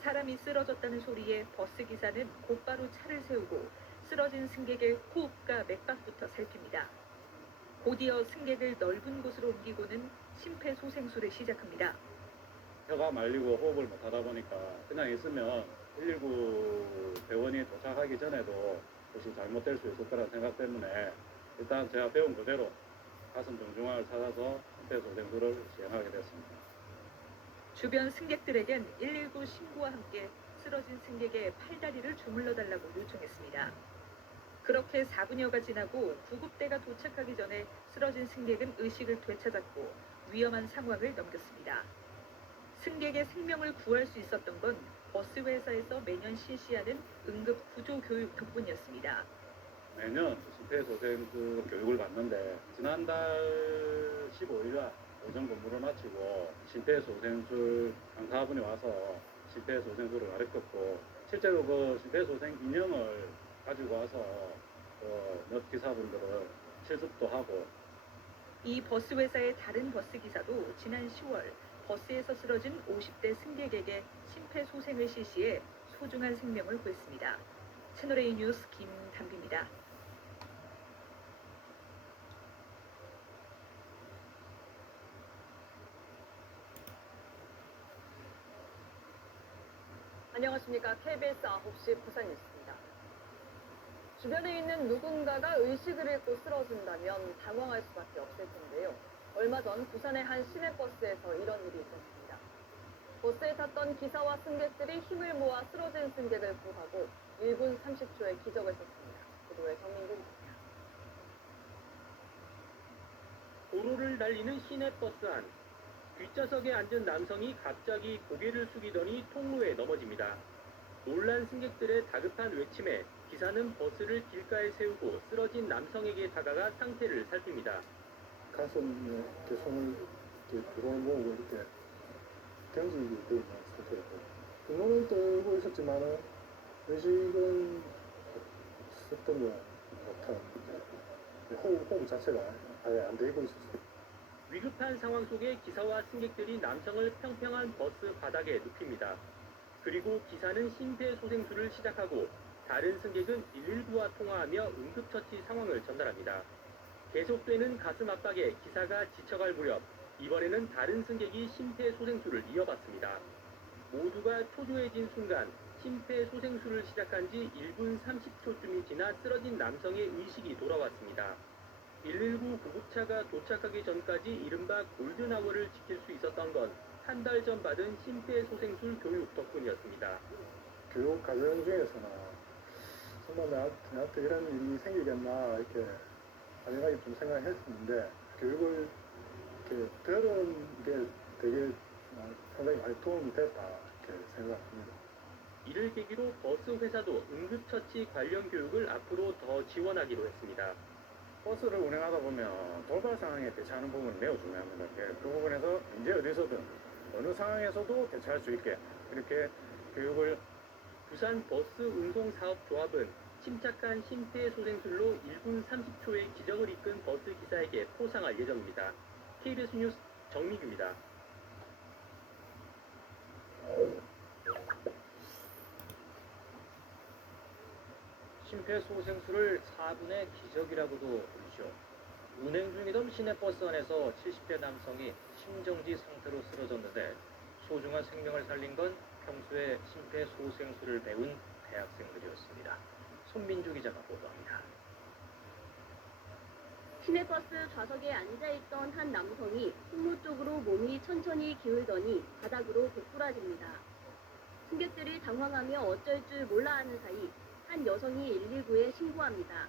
사람이 쓰러졌다는 소리에 버스 기사는 곧바로 차를 세우고 쓰러진 승객의 호흡과 맥박부터 살핍니다. 곧이어 승객을 넓은 곳으로 옮기고는 심폐소생술을 시작합니다. 혀가 말리고 호흡을 못하다 보니까 그냥 있으면 119 대원이 도착하기 전에도 혹시 잘못될 수 있을 거라는 생각 때문에 일단 제가 배운 그대로 가슴 정중앙을 찾아서 심폐소생술을 시행하게 됐습니다. 주변 승객들에겐 119 신고와 함께 쓰러진 승객의 팔다리를 주물러 달라고 요청했습니다. 그렇게 4분여가 지나고 구급대가 도착하기 전에 쓰러진 승객은 의식을 되찾았고 위험한 상황을 넘겼습니다. 승객의 생명을 구할 수 있었던 건 버스 회사에서 매년 실시하는 응급 구조 교육 덕분이었습니다. 매년 심폐소생술 교육을 받는데 지난달 15일날 오전 근무를 마치고 심폐소생술 강사분이 와서 심폐소생술을 가르쳤고 실제로 그 심폐소생 인형을 가지고 와서 몇 기사분들을 실습도 하고 이 버스 회사의 다른 버스 기사도 지난 10월 버스에서 쓰러진 50대 승객에게 심폐소생을 실시해 소중한 생명을 구했습니다. 채널A 뉴스 김담비입니다. 안녕하십니까. KBS 9시 부산 뉴스입니다. 주변에 있는 누군가가 의식을 잃고 쓰러진다면 당황할 수밖에 없을 텐데요. 얼마 전 부산의 한 시내버스에서 이런 일이 있었습니다. 버스에 탔던 기사와 승객들이 힘을 모아 쓰러진 승객을 구하고 1분 30초의 기적을 썼습니다. 보도에 정민국입니다. 도로를 달리는 시내버스 안. 뒷좌석에 앉은 남성이 갑자기 고개를 숙이더니 통로에 넘어집니다. 놀란 승객들의 다급한 외침에 기사는 버스를 길가에 세우고 쓰러진 남성에게 다가가 상태를 살핍니다. 가슴에 이렇게 손을 이렇게 들어오는 모으고 이렇게 경직이 되어 있는 상태였고 눈은 뜨고 있었지만은 의식은 없었던 것 같아요. 호흡 자체가 아예 안 되고 있었어요. 위급한 상황 속에 기사와 승객들이 남성을 평평한 버스 바닥에 눕힙니다. 그리고 기사는 심폐소생술을 시작하고 다른 승객은 119와 통화하며 응급처치 상황을 전달합니다. 계속되는 가슴 압박에 기사가 지쳐갈 무렵 이번에는 다른 승객이 심폐소생술을 이어받습니다. 모두가 초조해진 순간 심폐소생술을 시작한 지 1분 30초쯤이 지나 쓰러진 남성의 의식이 돌아왔습니다. 119 구급차가 도착하기 전까지 이른바 골든아워를 지킬 수 있었던 건 한 달 전 받은 심폐소생술 교육 덕분이었습니다. 교육 과정 중에서는 정말 나한테 이런 일이 생기겠나 이렇게 당연하게 좀 생각했었는데 교육을 이렇게 들은 게 되게 상당히 많이 도움이 됐다 이렇게 생각합니다. 이를 계기로 버스 회사도 응급처치 관련 교육을 앞으로 더 지원하기로 했습니다. 버스를 운행하다 보면 돌발 상황에 대처하는 부분은 매우 중요합니다. 그 부분에서 언제 어디서든 어느 상황에서도 대처할 수 있게 이렇게 교육을 부산 버스 운송사업조합은 침착한 심폐소생술로 1분 30초의 기적을 이끈 버스 기사에게 포상할 예정입니다. KBS 뉴스 정미규입니다. 심폐소생술을 4분의 기적이라고도 부르죠. 운행 중이던 시내버스 안에서 70대 남성이 심정지 상태로 쓰러졌는데 소중한 생명을 살린 건 평소에 심폐소생술을 배운 대학생들이었습니다. 손민주 기자가 보도합니다. 시내버스 좌석에 앉아있던 한 남성이 승무 쪽으로 몸이 천천히 기울더니 바닥으로 고꾸라집니다. 승객들이 당황하며 어쩔 줄 몰라 하는 사이 한 여성이 119에 신고합니다.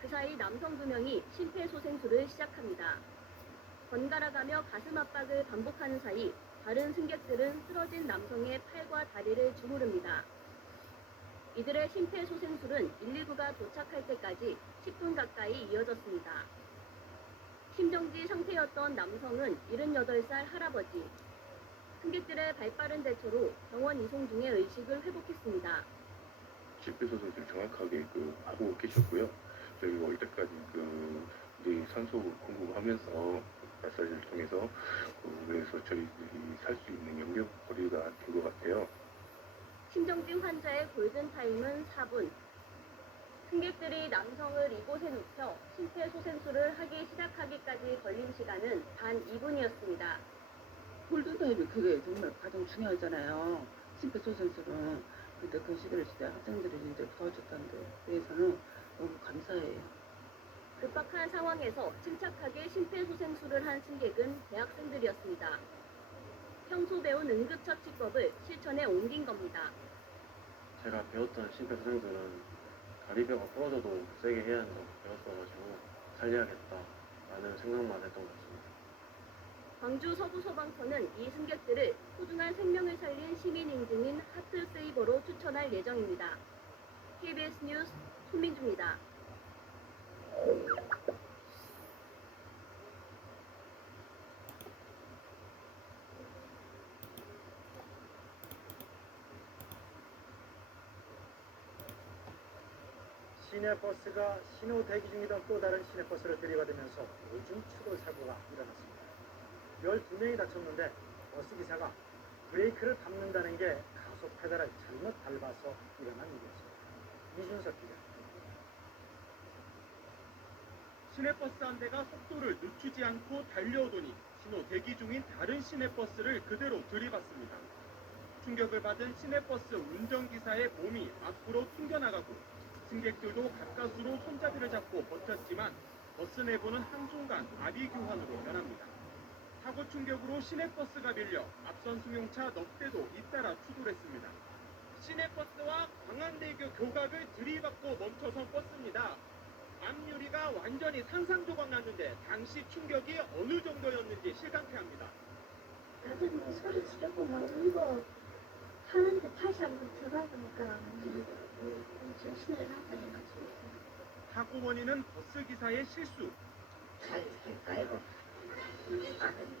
그 사이 남성 2명이 심폐소생술을 시작합니다. 번갈아가며 가슴 압박을 반복하는 사이 다른 승객들은 쓰러진 남성의 팔과 다리를 주무릅니다. 이들의 심폐소생술은 119가 도착할 때까지 10분 가까이 이어졌습니다. 심정지 상태였던 남성은 78살 할아버지. 승객들의 발빠른 대처로 병원 이송 중에 의식을 회복했습니다. 심폐소생술 정확하게 하고 계셨고요. 저희 이때까지 우리 산소 공급하면서 마사지를 통해서 그래서 저희들이 살 수 있는 영역거리가 된 것 같아요. 심정지 환자의 골든타임은 4분. 승객들이 남성을 이곳에 눕혀 심폐소생술을 하기 시작하기까지 걸린 시간은 단 2분이었습니다. 골든타임이 그게 정말 가장 중요하잖아요. 심폐소생술은. 근데 그 시기를 진짜 학생들이 이제 도와줬다는데 그래서는 너무 감사해요. 급박한 상황에서 침착하게 심폐소생술을 한 승객은 대학생들이었습니다. 평소 배운 응급처치법을 실천에 옮긴 겁니다. 제가 배웠던 심폐소생술은 다리뼈가 부러져도 세게 해야 한다고 배웠어가지고 살려야겠다라는 생각만 했던 것 같습니다. 광주 서부소방서는 이 승객들을 소중한 생명을 살린 시민 인증인 하트세이버로 추천할 예정입니다. KBS 뉴스 손민주입니다. 시내버스가 신호 대기 중이던 또 다른 시내버스를 들이받으면서 오중 추돌 사고가 일어났습니다. 12명이 다쳤는데 버스기사가 브레이크를 밟는다는 게 가속 페달을 잘못 밟아서 일어난 일이었습니다. 이준석 기자. 시내버스 한 대가 속도를 늦추지 않고 달려오더니 신호 대기 중인 다른 시내버스를 그대로 들이받습니다. 충격을 받은 시내버스 운전기사의 몸이 앞으로 튕겨나가고 승객들도 가까스로 손잡이를 잡고 버텼지만 버스 내부는 한순간 아비규환으로 변합니다. 사고 충격으로 시내버스가 밀려 앞선 승용차 넉 대도 잇따라 추돌했습니다. 시내버스와 광안대교 교각을 들이받고 멈춰선 버스입니다. 앞유리가 완전히 산산조각 났는데 당시 충격이 어느 정도였는지 실감케 합니다. 다들 뭐 소리 지르고 막 울고 하는데 다시 한번 들어가보니까 정신을 나가가지고 사고 원인은 버스 기사의 실수. 아이고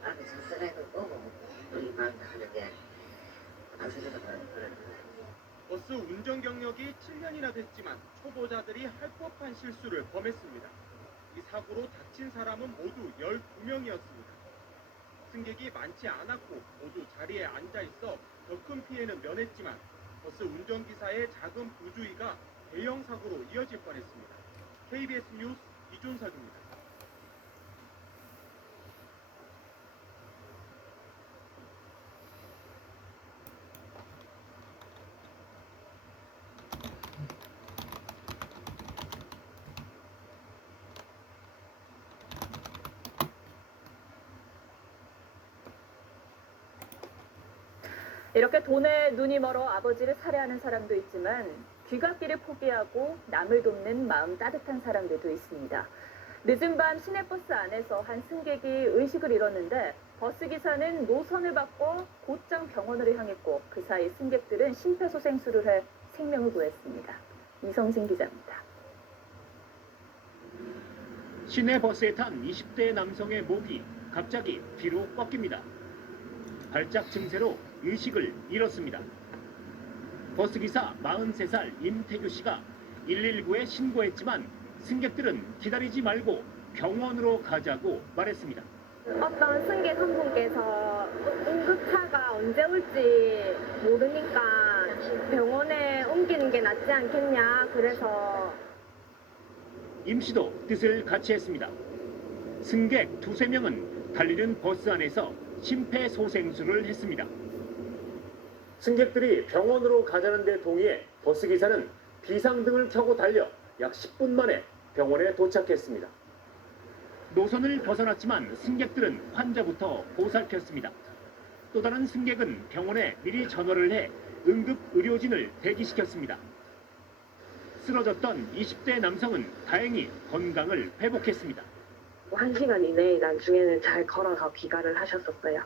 앞에 전선에도 보고 우리 막 하는 게 앞에서 그래. 버스 운전 경력이 7년이나 됐지만 초보자들이 할 법한 실수를 범했습니다. 이 사고로 다친 사람은 모두 12명이었습니다. 승객이 많지 않았고 모두 자리에 앉아 있어 더 큰 피해는 면했지만 버스 운전기사의 작은 부주의가 대형 사고로 이어질 뻔했습니다. KBS 뉴스 이준석입니다. 이렇게 돈에 눈이 멀어 아버지를 살해하는 사람도 있지만 귀갓길을 포기하고 남을 돕는 마음 따뜻한 사람들도 있습니다. 늦은 밤 시내버스 안에서 한 승객이 의식을 잃었는데 버스기사는 노선을 바꿔 곧장 병원으로 향했고 그 사이 승객들은 심폐소생술을 해 생명을 구했습니다. 이성진 기자입니다. 시내버스에 탄 20대 남성의 목이 갑자기 뒤로 꺾입니다. 발작 증세로 의식을 잃었습니다. 버스기사 43살 임태규 씨가 119에 신고했지만 승객들은 기다리지 말고 병원으로 가자고 말했습니다. 어떤 승객 한 분께서 응급차가 언제 올지 모르니까 병원에 옮기는 게 낫지 않겠냐 그래서 임 씨도 뜻을 같이 했습니다. 승객 2~3명은 달리는 버스 안에서 심폐소생술을 했습니다. 승객들이 병원으로 가자는 데 동의해 버스기사는 비상등을 켜고 달려 약 10분 만에 병원에 도착했습니다. 노선을 벗어났지만 승객들은 환자부터 보살폈습니다. 또 다른 승객은 병원에 미리 전화를 해 응급 의료진을 대기시켰습니다. 쓰러졌던 20대 남성은 다행히 건강을 회복했습니다. 1시간 이내에 나중에는 잘 걸어서 귀가를 하셨었어요.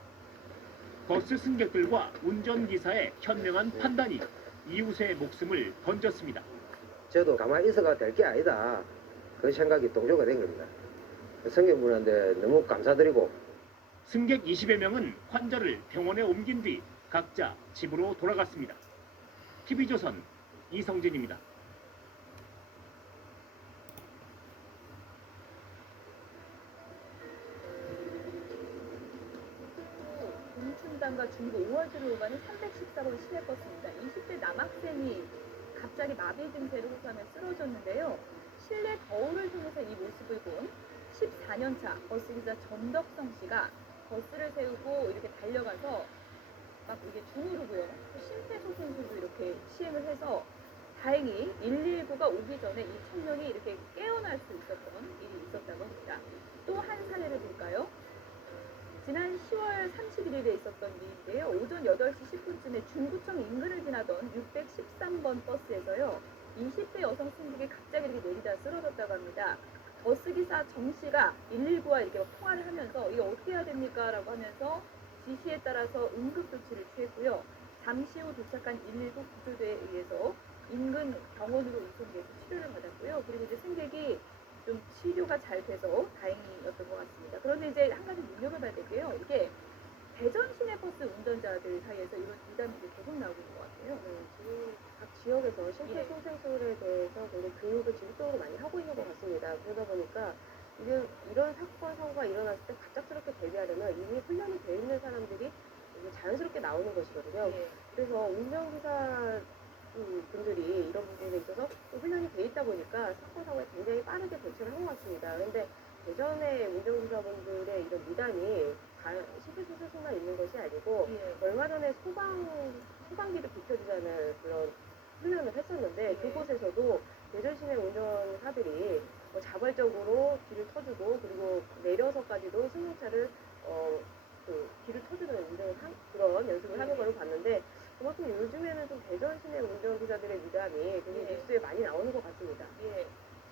버스 승객들과 운전기사의 현명한 판단이 이웃의 목숨을 건졌습니다. 저도 가만히 있어가 될 게 아니다. 그 생각이 동조가 된 겁니다. 승객분한테 너무 감사드리고. 승객 20여 명은 환자를 병원에 옮긴 뒤 각자 집으로 돌아갔습니다. TV조선 이성진입니다. 공춘당과 중구 5월주로 오가는 314번 시내버스입니다. 20대 남학생이 갑자기 마비 증세를 호소하며 쓰러졌는데요. 실내 거울을 통해서 이 모습을 본 14년차 버스기사 전덕성 씨가 버스를 세우고 이렇게 달려가서 막 이게 주무르고요. 심폐소생술도 이렇게 시행을 해서 다행히 119가 오기 전에 이 청년이 이렇게 깨어날 수 있었던 일이 있었다고 합니다. 또 한 사례를 볼까요? 지난 10월 31일에 있었던 일인데요. 오전 8시 10분쯤에 중구청 인근을 지나던 613번 버스에서요. 20대 여성 승객이 갑자기 이렇게 내리다 쓰러졌다고 합니다. 버스기사 정 씨가 119와 이렇게 통화를 하면서 이거 어떻게 해야 됩니까? 라고 하면서 지시에 따라서 응급조치를 취했고요. 잠시 후 도착한 119 구조대에 의해서 인근 병원으로 이송돼서 치료를 받았고요. 그리고 이제 승객이 좀 치료가 잘 돼서 다행이었던 것 같습니다. 그런데 이제 한 가지 눈여겨봐야 되고요. 이게 대전 시내버스 운전자들 사이에서 이런 미담이 이제 계속 나오고 있는 것 같아요. 지금 각 지역에서 심폐소생술에 대해서 굉장히 교육을 지속적으로 많이 하고 있는 것 같습니다. 그러다 보니까 이게 이런 사건, 사고가 일어났을 때 갑작스럽게 대비하려면 이미 훈련이 되어 있는 사람들이 이게 자연스럽게 나오는 것이거든요. 그래서 운전기사 분들이 이런 부분에 있어서 훈련이 돼 있다 보니까 사건, 사고에 굉장히 빠르게 대처를 한 것 같습니다. 그런데 예전에 운전기사분들의 이런 미담이 심폐소생술만 있는 것이 아니고 얼마 전에 소방기를 비켜주자는 그런 훈련을 했었는데 그곳에서도 대전 시내 운전사들이 자발적으로 길을 터주고 그리고 내려서까지도 승용차를 길을 터주는 운전을 그런 연습을 하는 걸 봤는데 그만큼 요즘에는 좀 대전 시내 운전기사들의 미담이 굉장히 뉴스에 많이 나오는 것 같습니다.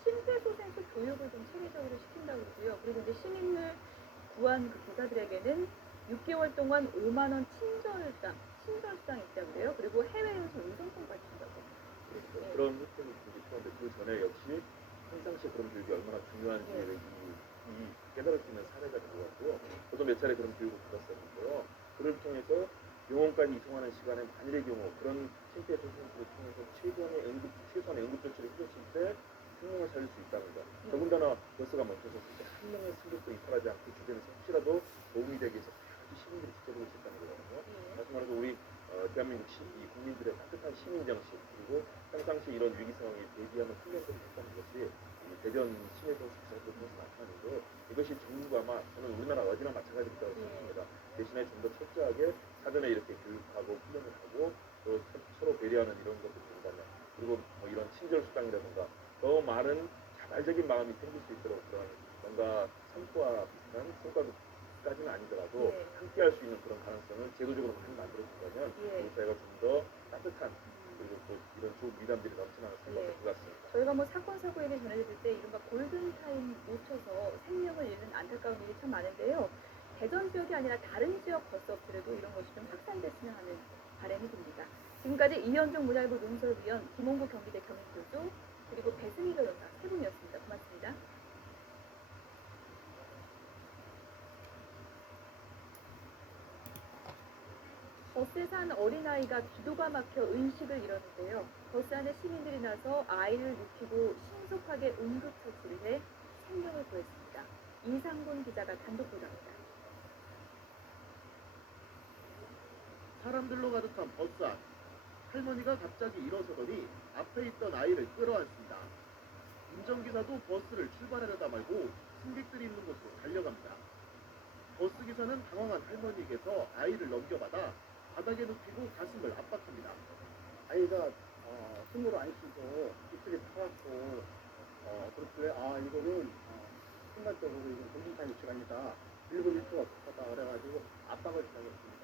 심폐소생술 교육을 좀 체계적으로 시킨다고 그러고요. 그리고 이제 시민을 구한 그 기사들에게는 6개월 동안 5만 원 친절상 있다고요. 그리고 해외여행 우선권까지 준다고. 그렇죠. 그런 혜택이 굉장히 필요한데 그 전에 역시 평상시에 그런 교육이 얼마나 중요한지를 이 깨달을 수 있는 사례가 된 것 같고요. 저도 몇 차례 그런 교육을 받았었는데요. 그를 통해서 병원까지 이송하는 시간에 만일의 경우 그런 심폐소생술을 통해서 최소한의 응급조치를 해줬을 때 생명을 살릴 수 있다는 것. 더군다나 버스가 멈춰섰을 때 한 명의 승객도 이탈하지 않고 주변에서 혹시라도 도움이 되기 위해서 다 시민들이 지켜보고 있었다는 거거든요. 다시 말해서 우리 대한민국 이 국민들의 따뜻한 시민정신 그리고 평상시 이런 위기 상황에 대비하는 훈련들이 있다는 것이 대전 시내버스 기사를 통해서 나타나는데 이것이 전부가 아마 저는 우리나라 어디나 마찬가지라고 생각합니다. 대신에 좀 더 철저하게 사전에 이렇게 교육하고 훈련을 하고 또 서로 배려하는 이런 것들이 된다면 그리고 뭐 이런 친절 수당이라든가 더 많은 자발적인 마음이 생길 수 있도록 그런 뭔가 선포와 비슷한 성과까지는 아니더라도 함께 할 수 있는 그런 가능성을 제도적으로 많이 만들어준다면 우리 사회가 좀 더 따뜻한 그리고 또 이런 좋은 미담들이 넘쳐나는 사회가 될 것 같습니다. 저희가 뭐 사건 사고 일이 전해질 때 이른바 골든타임 놓쳐서 생명을 잃는 안타까운 일이 참 많은데요. 대전 지역이 아니라 다른 지역 버스업체들도 이런 것이 좀 확산됐으면 하는 바람이 듭니다. 지금까지 이현종 문화일보 논설위원, 김홍구 경기대 경영교수, 그리고 배승희 변호사 세 분이었습니다. 고맙습니다. 버스에서 한 어린아이가 기도가 막혀 의식을 잃었는데요. 버스 안에 시민들이 나서 아이를 눕히고 신속하게 응급처치를 해 생명을 구했습니다. 이상곤 기자가 단독 보도합니다. 사람들로 가득한 버스 안. 할머니가 갑자기 일어서더니 앞에 있던 아이를 끌어안습니다. 운전기사도 버스를 출발하려다 말고 승객들이 있는 곳으로 달려갑니다. 버스기사는 당황한 할머니에게서 아이를 넘겨받아 바닥에 눕히고 가슴을 압박합니다. 아이가 숨을 안 쉬고 입술이 타갖고 그렇길래 이거는 순간적으로 이제 골든타임 시간이다. 1분 1초가 급하다 그래가지고 압박을 시작했습니다.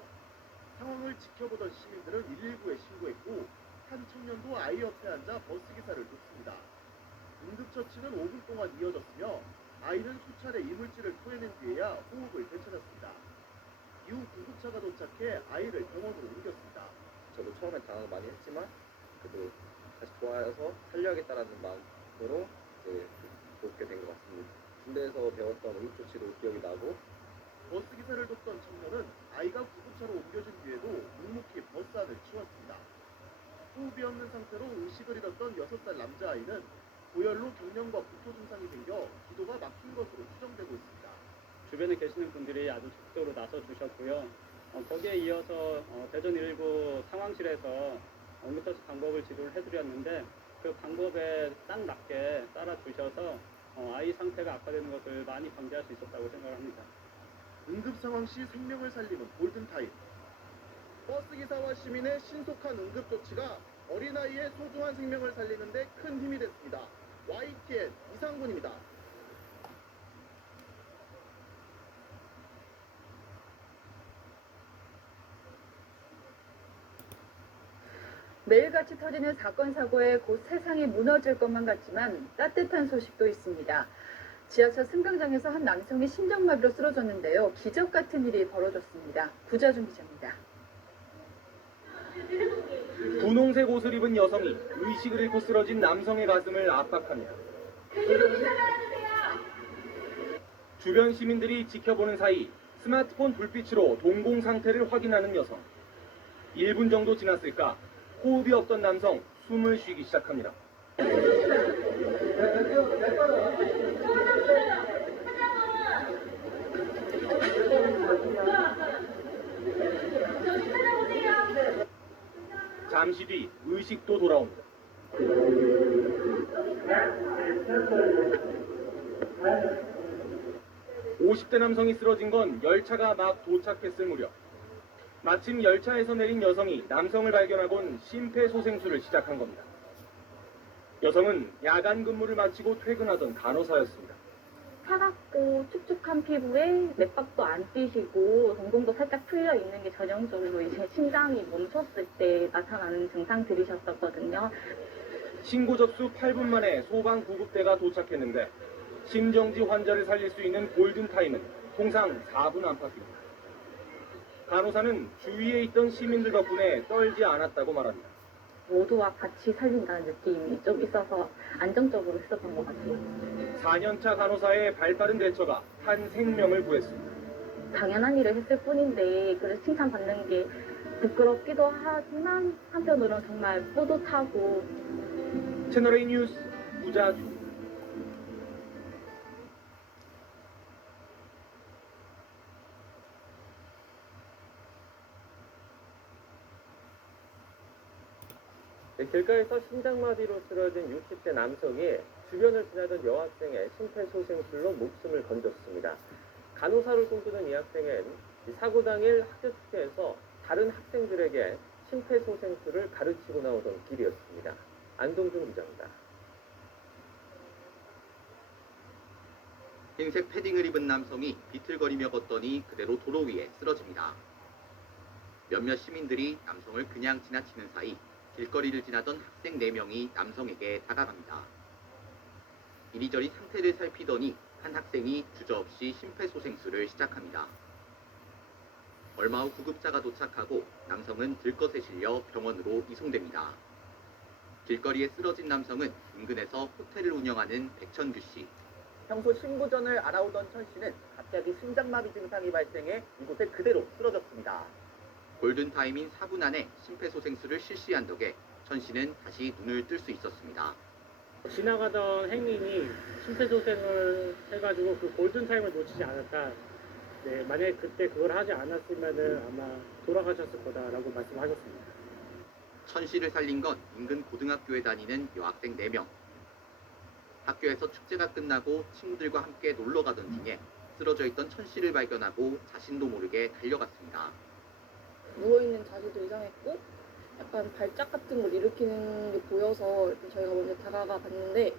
상황을 지켜보던 시민들은 119에 신고했고 한 청년도 아이 옆에 앉아 버스기사를 돕습니다. 응급처치는 5분 동안 이어졌으며 아이는 수차례 이물질을 토해낸 뒤에야 호흡을 되찾았습니다. 이후 구급차가 도착해 아이를 병원으로 옮겼습니다. 저도 처음에 당황을 많이 했지만 그래도 다시 도와서 살려야겠다라는 마음으로 이제 돕게 된 것 같습니다. 군대에서 배웠던 응급조치도 기억이 나고 버스기사를 돕던 청년은 아이가 구급차로 옮겨진 뒤에도 묵묵히 버스 안을 치웠습니다. 호흡이 없는 상태로 의식을 잃었던 6살 남자아이는 고열로 경련과 구토 증상이 생겨 기도가 막힌 것으로 추정되고 있습니다. 주변에 계시는 분들이 아주 적극적으로 나서주셨고요. 거기에 이어서 대전 119 상황실에서 응급처치 방법을 지도를 해드렸는데 그 방법에 딱 맞게 따라주셔서 아이 상태가 악화되는 것을 많이 방지할 수 있었다고 생각합니다. 응급 상황 시 생명을 살리는 골든타임. 버스기사와 시민의 신속한 응급조치가 어린아이의 소중한 생명을 살리는 데 큰 힘이 됐습니다. YTN 이상군입니다. 매일같이 터지는 사건 사고에 곧 세상이 무너질 것만 같지만 따뜻한 소식도 있습니다. 지하철 승강장에서 한 남성이 심장마비로 쓰러졌는데요. 기적 같은 일이 벌어졌습니다. 구자준 기자입니다. 분홍색 옷을 입은 여성이 의식을 잃고 쓰러진 남성의 가슴을 압박합니다. 주변 시민들이 지켜보는 사이 스마트폰 불빛으로 동공 상태를 확인하는 여성. 1분 정도 지났을까 호흡이 없던 남성 숨을 쉬기 시작합니다. 잠시 뒤 의식도 돌아옵니다. 50대 남성이 쓰러진 건 열차가 막 도착했을 무렵. 마침 열차에서 내린 여성이 남성을 발견하곤 심폐소생술을 시작한 겁니다. 여성은 야간 근무를 마치고 퇴근하던 간호사였습니다. 차갑고 축축한 피부에 맥박도 안 뛰시고 동공도 살짝 풀려 있는 게 전형적으로 이제 심장이 멈췄을 때 나타나는 증상들이셨었거든요. 신고 접수 8분 만에 소방 구급대가 도착했는데 심정지 환자를 살릴 수 있는 골든타임은 통상 4분 안팎입니다. 간호사는 주위에 있던 시민들 덕분에 떨지 않았다고 말합니다. 모두와 같이 살린다는 느낌이 좀 있어서 안정적으로 했었던 것 같아요. 4년차 간호사의 발빠른 대처가 한 생명을 구했습니다. 당연한 일을 했을 뿐인데 그래서 칭찬받는 게 부끄럽기도 하지만 한편으로는 정말 뿌듯하고. 채널A 뉴스 구자주. 길가에서 심장마비로 쓰러진 60대 남성이 주변을 지나던 여학생의 심폐소생술로 목숨을 건졌습니다. 간호사를 꿈꾸는 이 학생은 사고 당일 학교 축제에서 다른 학생들에게 심폐소생술을 가르치고 나오던 길이었습니다. 안동준 기자입니다. 흰색 패딩을 입은 남성이 비틀거리며 걷더니 그대로 도로 위에 쓰러집니다. 몇몇 시민들이 남성을 그냥 지나치는 사이 길거리를 지나던 학생 4명이 남성에게 다가갑니다. 이리저리 상태를 살피더니 한 학생이 주저없이 심폐소생술을 시작합니다. 얼마 후 구급차가 도착하고 남성은 들것에 실려 병원으로 이송됩니다. 길거리에 쓰러진 남성은 인근에서 호텔을 운영하는 백천규 씨. 평소 신고 전을 알아오던 천 씨는 갑자기 심장마비 증상이 발생해 이곳에 그대로 쓰러졌습니다. 골든타임인 4분 안에 심폐소생술을 실시한 덕에 천 씨는 다시 눈을 뜰 수 있었습니다. 지나가던 행인이 심폐소생을 해가지고 그 골든타임을 놓치지 않았다. 네, 만약에 그때 그걸 하지 않았으면 아마 돌아가셨을 거다라고 말씀하셨습니다. 천 씨를 살린 건 인근 고등학교에 다니는 여학생 4명. 학교에서 축제가 끝나고 친구들과 함께 놀러 가던 중에 쓰러져 있던 천 씨를 발견하고 자신도 모르게 달려갔습니다. 누워있는 자세도 이상했고 약간 발작 같은 걸 일으키는 게 보여서 저희가 먼저 다가가 봤는데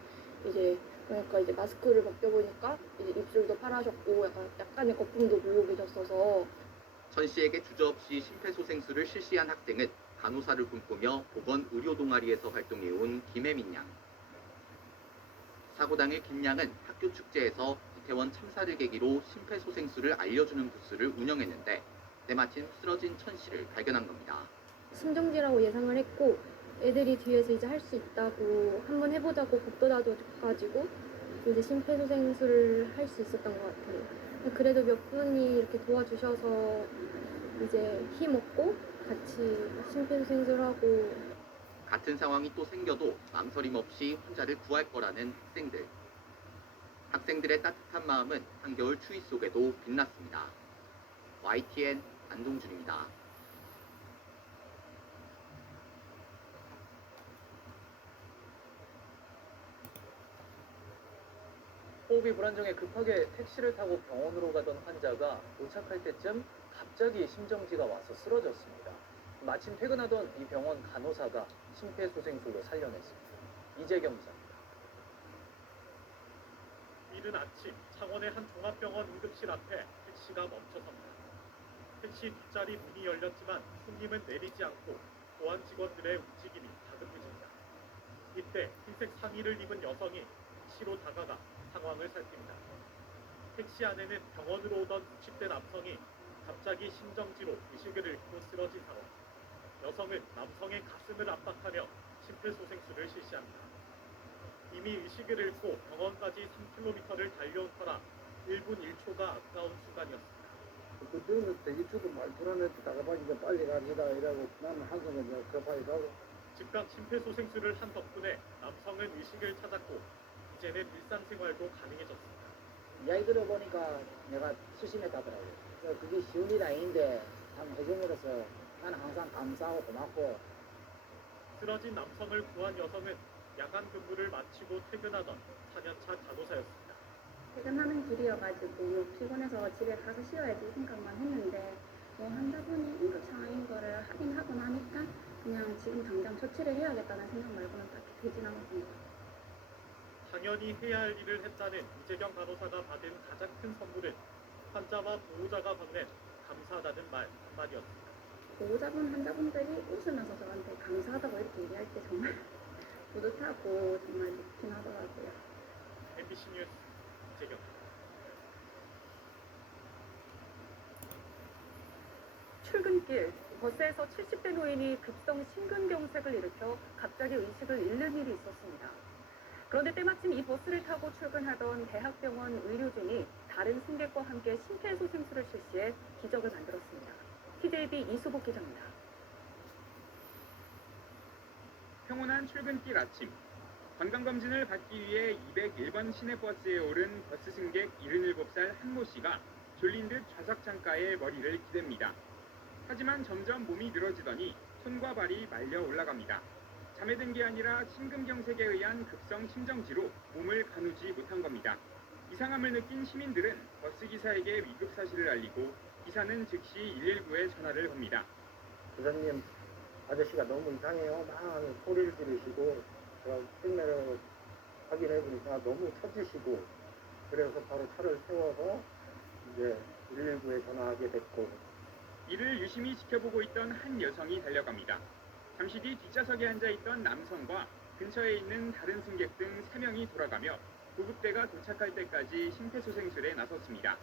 이제 그러니까 이제 마스크를 벗겨보니까 이제 입술도 파라셨고 약간의 거품도 물고 계셨어서 천 씨에게 주저없이 심폐소생술을 실시한 학생은 간호사를 꿈꾸며 보건의료 동아리에서 활동해온 김혜민 양. 사고 당일 김 양은 학교 축제에서 이태원 참사를 계기로 심폐소생술을 알려주는 부스를 운영했는데 때마침 쓰러진 천 씨를 발견한 겁니다. 심정지라고 예상을 했고 애들이 뒤에서 이제 할 수 있다고 한번 해보자고 복도다져가지고 이제 심폐소생술을 할 수 있었던 것 같아요. 그래도 몇 분이 이렇게 도와주셔서 이제 힘없고 같이 심폐소생술하고 같은 상황이 또 생겨도 망설임 없이 환자를 구할 거라는 학생들. 학생들의 따뜻한 마음은 한겨울 추위 속에도 빛났습니다. YTN 안동준입니다. 호흡이 불안정해 급하게 택시를 타고 병원으로 가던 환자가 도착할 때쯤 갑자기 심정지가 와서 쓰러졌습니다. 마침 퇴근하던 이 병원 간호사가 심폐소생술로 살려냈습니다. 이재경 기자입니다. 이른 아침 창원의 한 종합병원 응급실 앞에 택시가 멈춰섭니다. 택시 뒷자리 문이 열렸지만 손님은 내리지 않고 보안 직원들의 움직임이 다급해집니다. 이때 흰색 상의를 입은 여성이 택시로 다가가 상황을 살핍니다. 택시 안에는 병원으로 오던 60대 남성이 갑자기 심정지로 의식을 잃고 쓰러진 상황. 여성은 남성의 가슴을 압박하며 심폐소생술을 실시합니다. 이미 의식을 잃고 병원까지 3km를 달려온 터라 1분 1초가 아까운 순간이었습니다. 그때는 되게 주고 많이 불안했다. 다가봐니까 빨리 갑시다 이라고 나는 한숨을 이제 급하게 가고. 즉각 심폐소생술을 한 덕분에 남성은 의식을 찾았고 이제는 일상생활도 가능해졌습니다. 이야기 들어보니까 내가 수심했다더라고요. 그래서 그게 쉬운 일이 아닌데 참 해줌으로써 나는 항상 감사하고 고맙고. 쓰러진 남성을 구한 여성은 야간 근무를 마치고 퇴근하던 4년차 간호사였습니다. 퇴근하는 길이어가지고 피곤해서 집에 가서 쉬어야지 생각만 했는데 환자분이 응급 상황인 거를 확인하고 나니까 그냥 지금 당장 조치를 해야겠다는 생각 말고는 딱히 들진 않았습니다. 당연히 해야 할 일을 했다는 이재경 간호사가 받은 가장 큰 선물은 환자와 보호자가 건넨 감사하다는 말 한마디였습니다. 보호자분, 환자분들이 웃으면서 저한테 감사하다고 이렇게 얘기할 때 정말 뿌듯하고 정말 좋긴 하더라고요. MBC 뉴스 이재경. 출근길 버스에서 70대 노인이 급성 심근경색을 일으켜 갑자기 의식을 잃는 일이 있었습니다. 그런데 때마침 이 버스를 타고 출근하던 대학병원 의료진이 다른 승객과 함께 심폐소생술을 실시해 기적을 만들었습니다. TJB 이수복 기자입니다. 평온한 출근길 아침, 건강검진을 받기 위해 201번 시내버스에 오른 버스 승객 77살 한모 씨가 졸린 듯 좌석 창가에 머리를 기댑니다. 하지만 점점 몸이 늘어지더니 손과 발이 말려 올라갑니다. 잠에 든 게 아니라 심근경색에 의한 급성 심정지로 몸을 가누지 못한 겁니다. 이상함을 느낀 시민들은 버스기사에게 위급 사실을 알리고 기사는 즉시 119에 전화를 겁니다. 기사님 아저씨가 너무 이상해요. 막 소리를 지르시고 제가 film으로 확인해 보니까 너무 터지시고 그래서 바로 차를 세워서 이제 119에 전화하게 됐고 이를 유심히 지켜보고 있던 한 여성이 달려갑니다. 잠시 뒤 뒷좌석에 앉아있던 남성과 근처에 있는 다른 승객 등 3명이 돌아가며 구급대가 도착할 때까지 심폐소생술에 나섰습니다.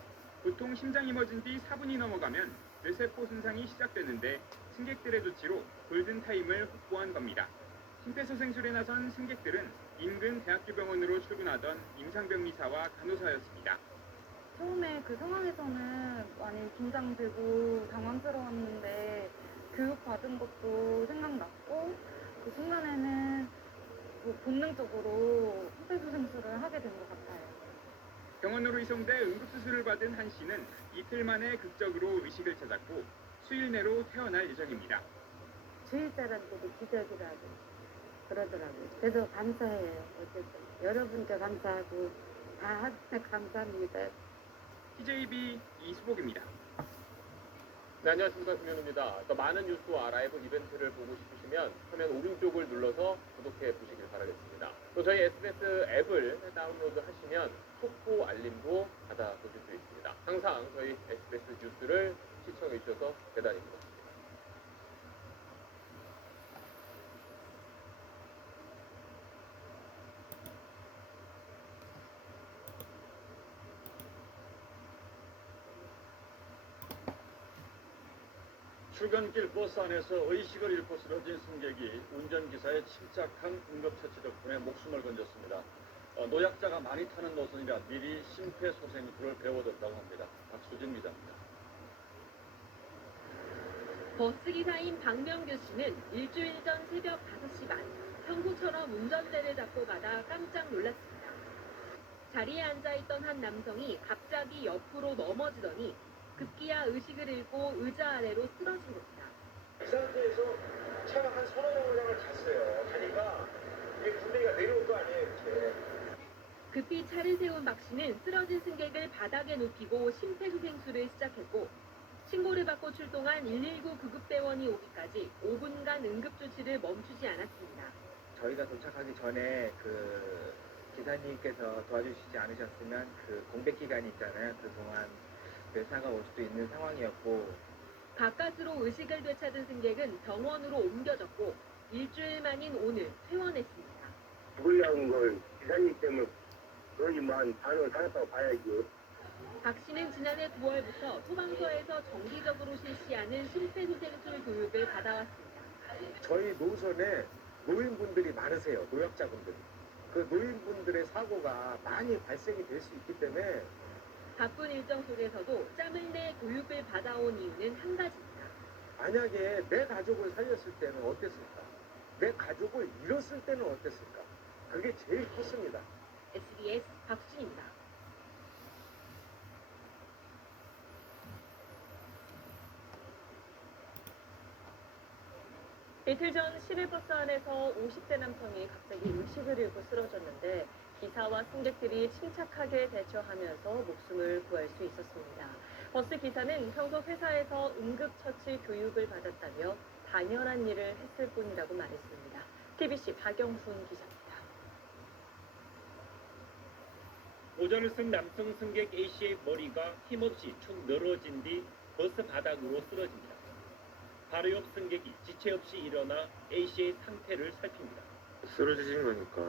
보통 심장이 멎은 뒤 4분이 넘어가면 뇌세포 손상이 시작되는데 승객들의 조치로 골든타임을 확보한 겁니다. 심폐소생술에 나선 승객들은 인근 대학교병원으로 출근하던 임상병리사와 간호사였습니다. 처음에 그 상황에서는 많이 긴장되고 당황스러웠는데 교육받은 것도 생각났고 그 순간에는 본능적으로 심폐소생술을 하게 된 것 같아요. 병원으로 이송돼 응급수술을 받은 한 씨는 이틀 만에 극적으로 의식을 찾았고 수일 내로 퇴원할 예정입니다. 주위 사람들이 기적이라고 그러더라고요. 그래서 감사해요. 어쨌든 여러분께 감사하고 다 감사합니다. TJB 이수복입니다. 네, 안녕하십니까. 김현우입니다. 더 많은 뉴스와 라이브 이벤트를 보고 싶으시면 화면 오른쪽을 눌러서 구독해 주시길 바라겠습니다. 또 저희 SBS 앱을 다운로드 하시면 속보 알림도 받아보실 수 있습니다. 항상 저희 SBS 뉴스를 시청해 주셔서 대단히 고맙습니다. 출근길 버스 안에서 의식을 잃고 쓰러진 승객이 운전기사의 침착한 응급처치 덕분에 목숨을 건졌습니다. 노약자가 많이 타는 노선이라 미리 심폐소생술을 배워뒀다고 합니다. 박수진 기자입니다. 버스기사인 박명규 씨는 일주일 전 새벽 5시 반 평소처럼 운전대를 잡고 가다 깜짝 놀랐습니다. 자리에 앉아있던 한 남성이 갑자기 옆으로 넘어지더니 급기야 의식을 잃고 의자 아래로 쓰러진 겁니다. 이 상태에서 차가 한 서너 정거장을 갔어요. 가니까 이게 분명히가 내려올 거 아니에요, 이렇게. 급히 차를 세운 박 씨는 쓰러진 승객을 바닥에 눕히고 심폐소생술을 시작했고 신고를 받고 출동한 119 구급대원이 오기까지 5분간 응급조치를 멈추지 않았습니다. 저희가 도착하기 전에 그 기사님께서 도와주시지 않으셨으면 그 공백 기간이 있잖아요. 그동안 사고가 올 수도 있는 상황이었고 바깥으로 의식을 되찾은 승객은 병원으로 옮겨졌고 일주일 만인 오늘 퇴원했습니다. 죽으려는 걸 기사님 때문에 그러지만 반을 살았다고 봐야지. 박 씨는 지난해 9월부터 소방서에서 정기적으로 실시하는 심폐소생술 교육을 받아왔습니다. 저희 노선에 노인분들이 많으세요. 노약자분들이. 그 노인분들의 사고가 많이 발생이 될 수 있기 때문에 바쁜 일정 속에서도 짬을 내 교육을 받아온 이유는 한 가지입니다. 만약에 내 가족을 살렸을 때는 어땠을까? 내 가족을 잃었을 때는 어땠을까? 그게 제일 컸습니다. SBS 박수진입니다. 이틀 전 시내버스 안에서 50대 남성이 갑자기 의식을 잃고 쓰러졌는데 기사와 승객들이 침착하게 대처하면서 목숨을 구할 수 있었습니다. 버스 기사는 평소 회사에서 응급처치 교육을 받았다며 당연한 일을 했을 뿐이라고 말했습니다. TBC 박영훈 기자입니다. 모자를 쓴 남성 승객 A씨의 머리가 힘없이 축 늘어진 뒤 버스 바닥으로 쓰러집니다. 바로 옆 승객이 지체 없이 일어나 A씨의 상태를 살핍니다. 쓰러지신 거니까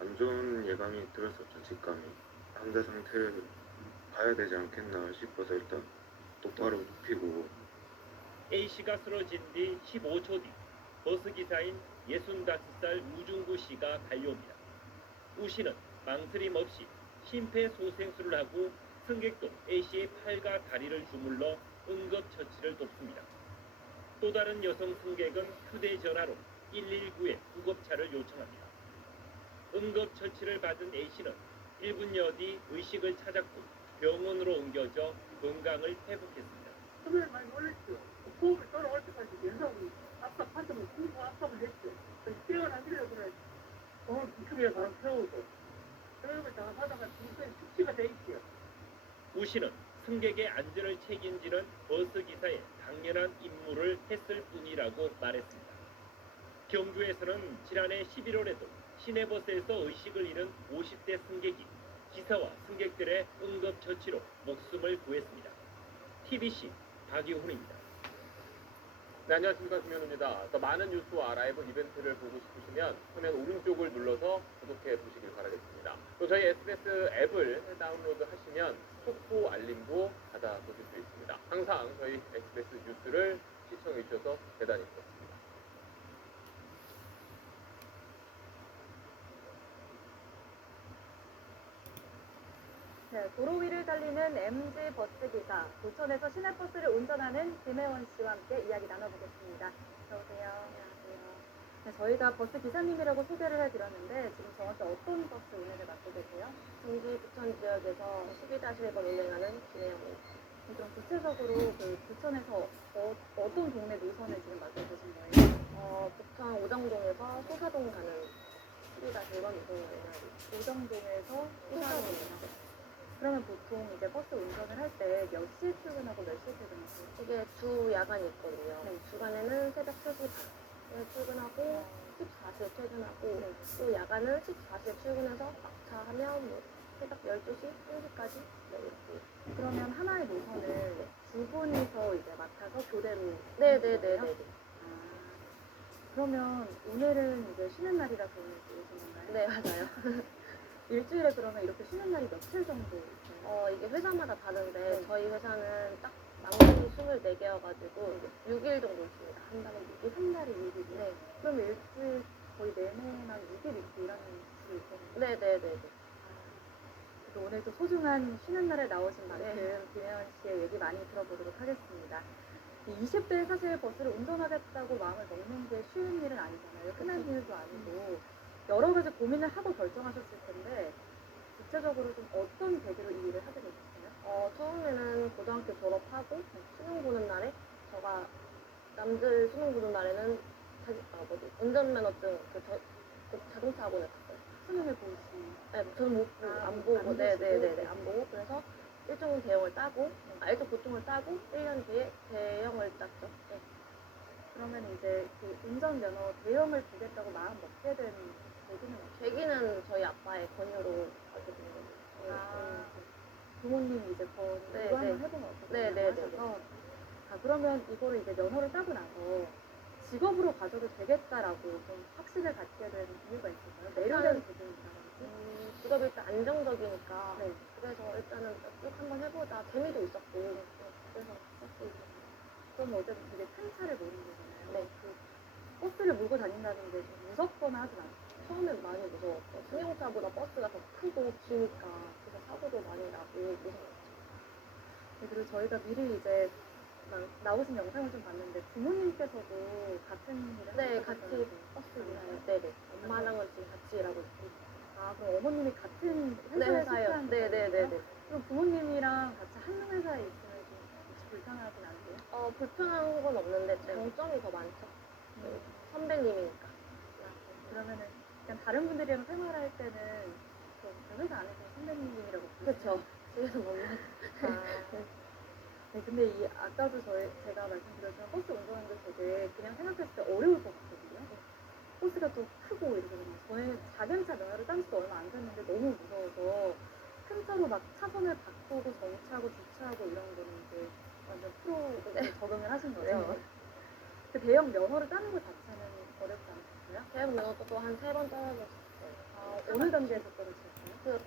안 좋은 예감이 들었었죠. 직감이. 환자 상태를 봐야 되지 않겠나 싶어서 일단 똑바로 눕히고. A씨가 쓰러진 뒤 15초 뒤 버스 기사인 65살 우중구 씨가 달려옵니다. 우 씨는 망설임 없이 심폐소생술을 하고 승객도 A씨의 팔과 다리를 주물러 응급처치를 돕습니다. 또 다른 여성 승객은 휴대전화로 119에 구급차를 요청합니다. 응급처치를 받은 A씨는 1분여 뒤 의식을 찾았고 병원으로 옮겨져 건강을 회복했습니다. 처음에 많이 놀랐죠. 호흡을 따라올 때까지 계속 압박하자면 공부 압박을 했죠. 깨어나기를 그래. 이쪽에 바로 세우고 교육을 다 하다가 중간에 숙지가 돼 있죠. 우 씨는 승객의 안전을 책임지는 버스 기사의 당연한 임무를 했을 뿐이라고 말했습니다. 경주에서는 지난해 11월에도 시내버스에서 의식을 잃은 50대 승객이 기사와 승객들의 응급처치로 목숨을 구했습니다. TBC 박유훈입니다. 네, 안녕하십니까. 김현우입니다. 더 많은 뉴스와 라이브 이벤트를 보고 싶으시면 화면 오른쪽을 눌러서 구독해 주시길 바라겠습니다. 또 저희 SBS 앱을 다운로드 하시면 속보 알림도 받아보실 수 있습니다. 항상 저희 SBS 뉴스를 시청해 주셔서 대단히 고맙습니다. 네, 도로 위를 달리는 MG 버스 기사, 부천에서 시내버스를 운전하는 김혜원 씨와 함께 이야기 나눠보겠습니다. 어서오세요. 안녕하세요. 네, 저희가 버스 기사님이라고 소개를 해드렸는데 지금 정확히 어떤 버스 운행을 맡고 계세요? 경기 부천 지역에서 12-1번 운행하는 김혜영입니다. 그럼 구체적으로 그 부천에서 어떤 동네 노선을 지금 맡고 계신 거예요? 부천 오정동에서 소사동 가는 12-1번 운행을 하고 오정동에서 소사동 그러면 보통 이제 버스 운전을 할 때 몇 시에 출근하고 몇 시에 퇴근하세요? 이게 주 야간이 있거든요. 네. 주간에는 새벽 3시 반에 출근하고 14시에 퇴근하고 또 야간은 14시에 출근해서 막차 하면 뭐 새벽 12시, 1시까지 네, 이렇게. 그러면 하나의 노선을 두 분이서 이제 맡아서 교대로 네네네네. 하는 거예요? 그러면 오늘은 이제 쉬는 날이라서 오시는 건가요? 네, 맞아요. 일주일에 그러면 이렇게 쉬는 날이 며칠 정도 있어요? 이게 회사마다 다른데 네. 저희 회사는 딱 망원이 24개여가지고 6일 정도 있습니다. 한 달에 6일. 한 달에 6일이요? 네. 그럼 일주일 거의 내내만 6일 이렇게 일하는 수 있거든요? 네네네네. 그래서 오늘 또 소중한 쉬는 날에 나오신 만큼 김혜원 씨의 얘기 많이 들어보도록 하겠습니다. 이 20대에 사실 버스를 운전하겠다고 마음을 먹는 게 쉬운 일은 아니잖아요. 흔한 일도 아니고 여러 가지 고민을 하고 결정하셨을 텐데 구체적으로 좀 어떤 계기로 이 일을 하게 되셨어요? 처음에는 고등학교 졸업하고 수능 보는 날에 제가 남들 수능 보는 날에는 운전면허증 그 자동차 학원에 갔어요. 수능을 보시는? 네, 저는 못 보고 안 보고 안 네네네 안 보고 그래서 일종 대형을 따고 일종 보통을 따고 1년 뒤에 대형을 땄죠. 네. 그러면 이제 그 운전면허 대형을 보겠다고 마음 먹게 된 계기는 어때요? 계기는 저희 아빠의 권유로 알게 된 거예요. 부모님이 이제 네, 이거 한번 네. 해보면 어떨까 네, 네, 네, 하셔서 그러면 이거를 이제 면허를 따고 나서 직업으로 가져도 되겠다라고 좀 확신을 갖게 된 이유가 있을까요? 내려된 부분이라든지? 직업이 일단 안정적이니까 네. 그래서 일단은 쭉 한번 해보자. 재미도 있었고 그래서 했어요. 그럼 어쨌든 되게 큰 차를 모는 거잖아요. 네. 그 버스를 몰고 다닌다는 게 좀 무섭거나 하진 않아요. 처음엔 많이 무서웠어요. 승용차보다 버스가 더 크고 기니까 그래서 사고도 많이 나고 무서웠죠. 네, 그리고 저희가 미리 이제 나오신 영상을 좀 봤는데 부모님께서도 같은 일을 네, 하고 같이 계셨잖아요. 버스 일해요. 네네. 엄마랑은 지금 같이 일하고 있습니다. 그럼 어머님이 같은 네, 회사에 회사요. 속한 네네네네. 거예요? 그럼 부모님이랑 같이 한 회사에 있으면 좀 혹시 불편하진 않으세요? 불편한 건 없는데 장점이 더 많죠. 선배님이니까. 그러면은 약간 다른 분들이랑 생활할 때는 그 회사 안에서 선배님이라고 그쵸. 집에서 먹는. 네, 근데 이 아까도 제가 말씀드렸지만 버스 운전하는 게 되게 그냥 생각했을 때 어려울 것 같거든요. 버스가 또 크고 이러잖아요. 저는 작은 차 면허를 딴 지도 얼마 안 됐는데 너무 무서워서 큰 차로 막 차선을 바꾸고 정차하고 주차하고 이런 거는 이제 완전 프로 적응을 하신 거죠. 그 대형 면허를 따는 것 자체는 어렵지 않으셨어요? 대형 면허도 한 3번 떨어졌어요. 어느 단계에서 떨어지셨어요? 그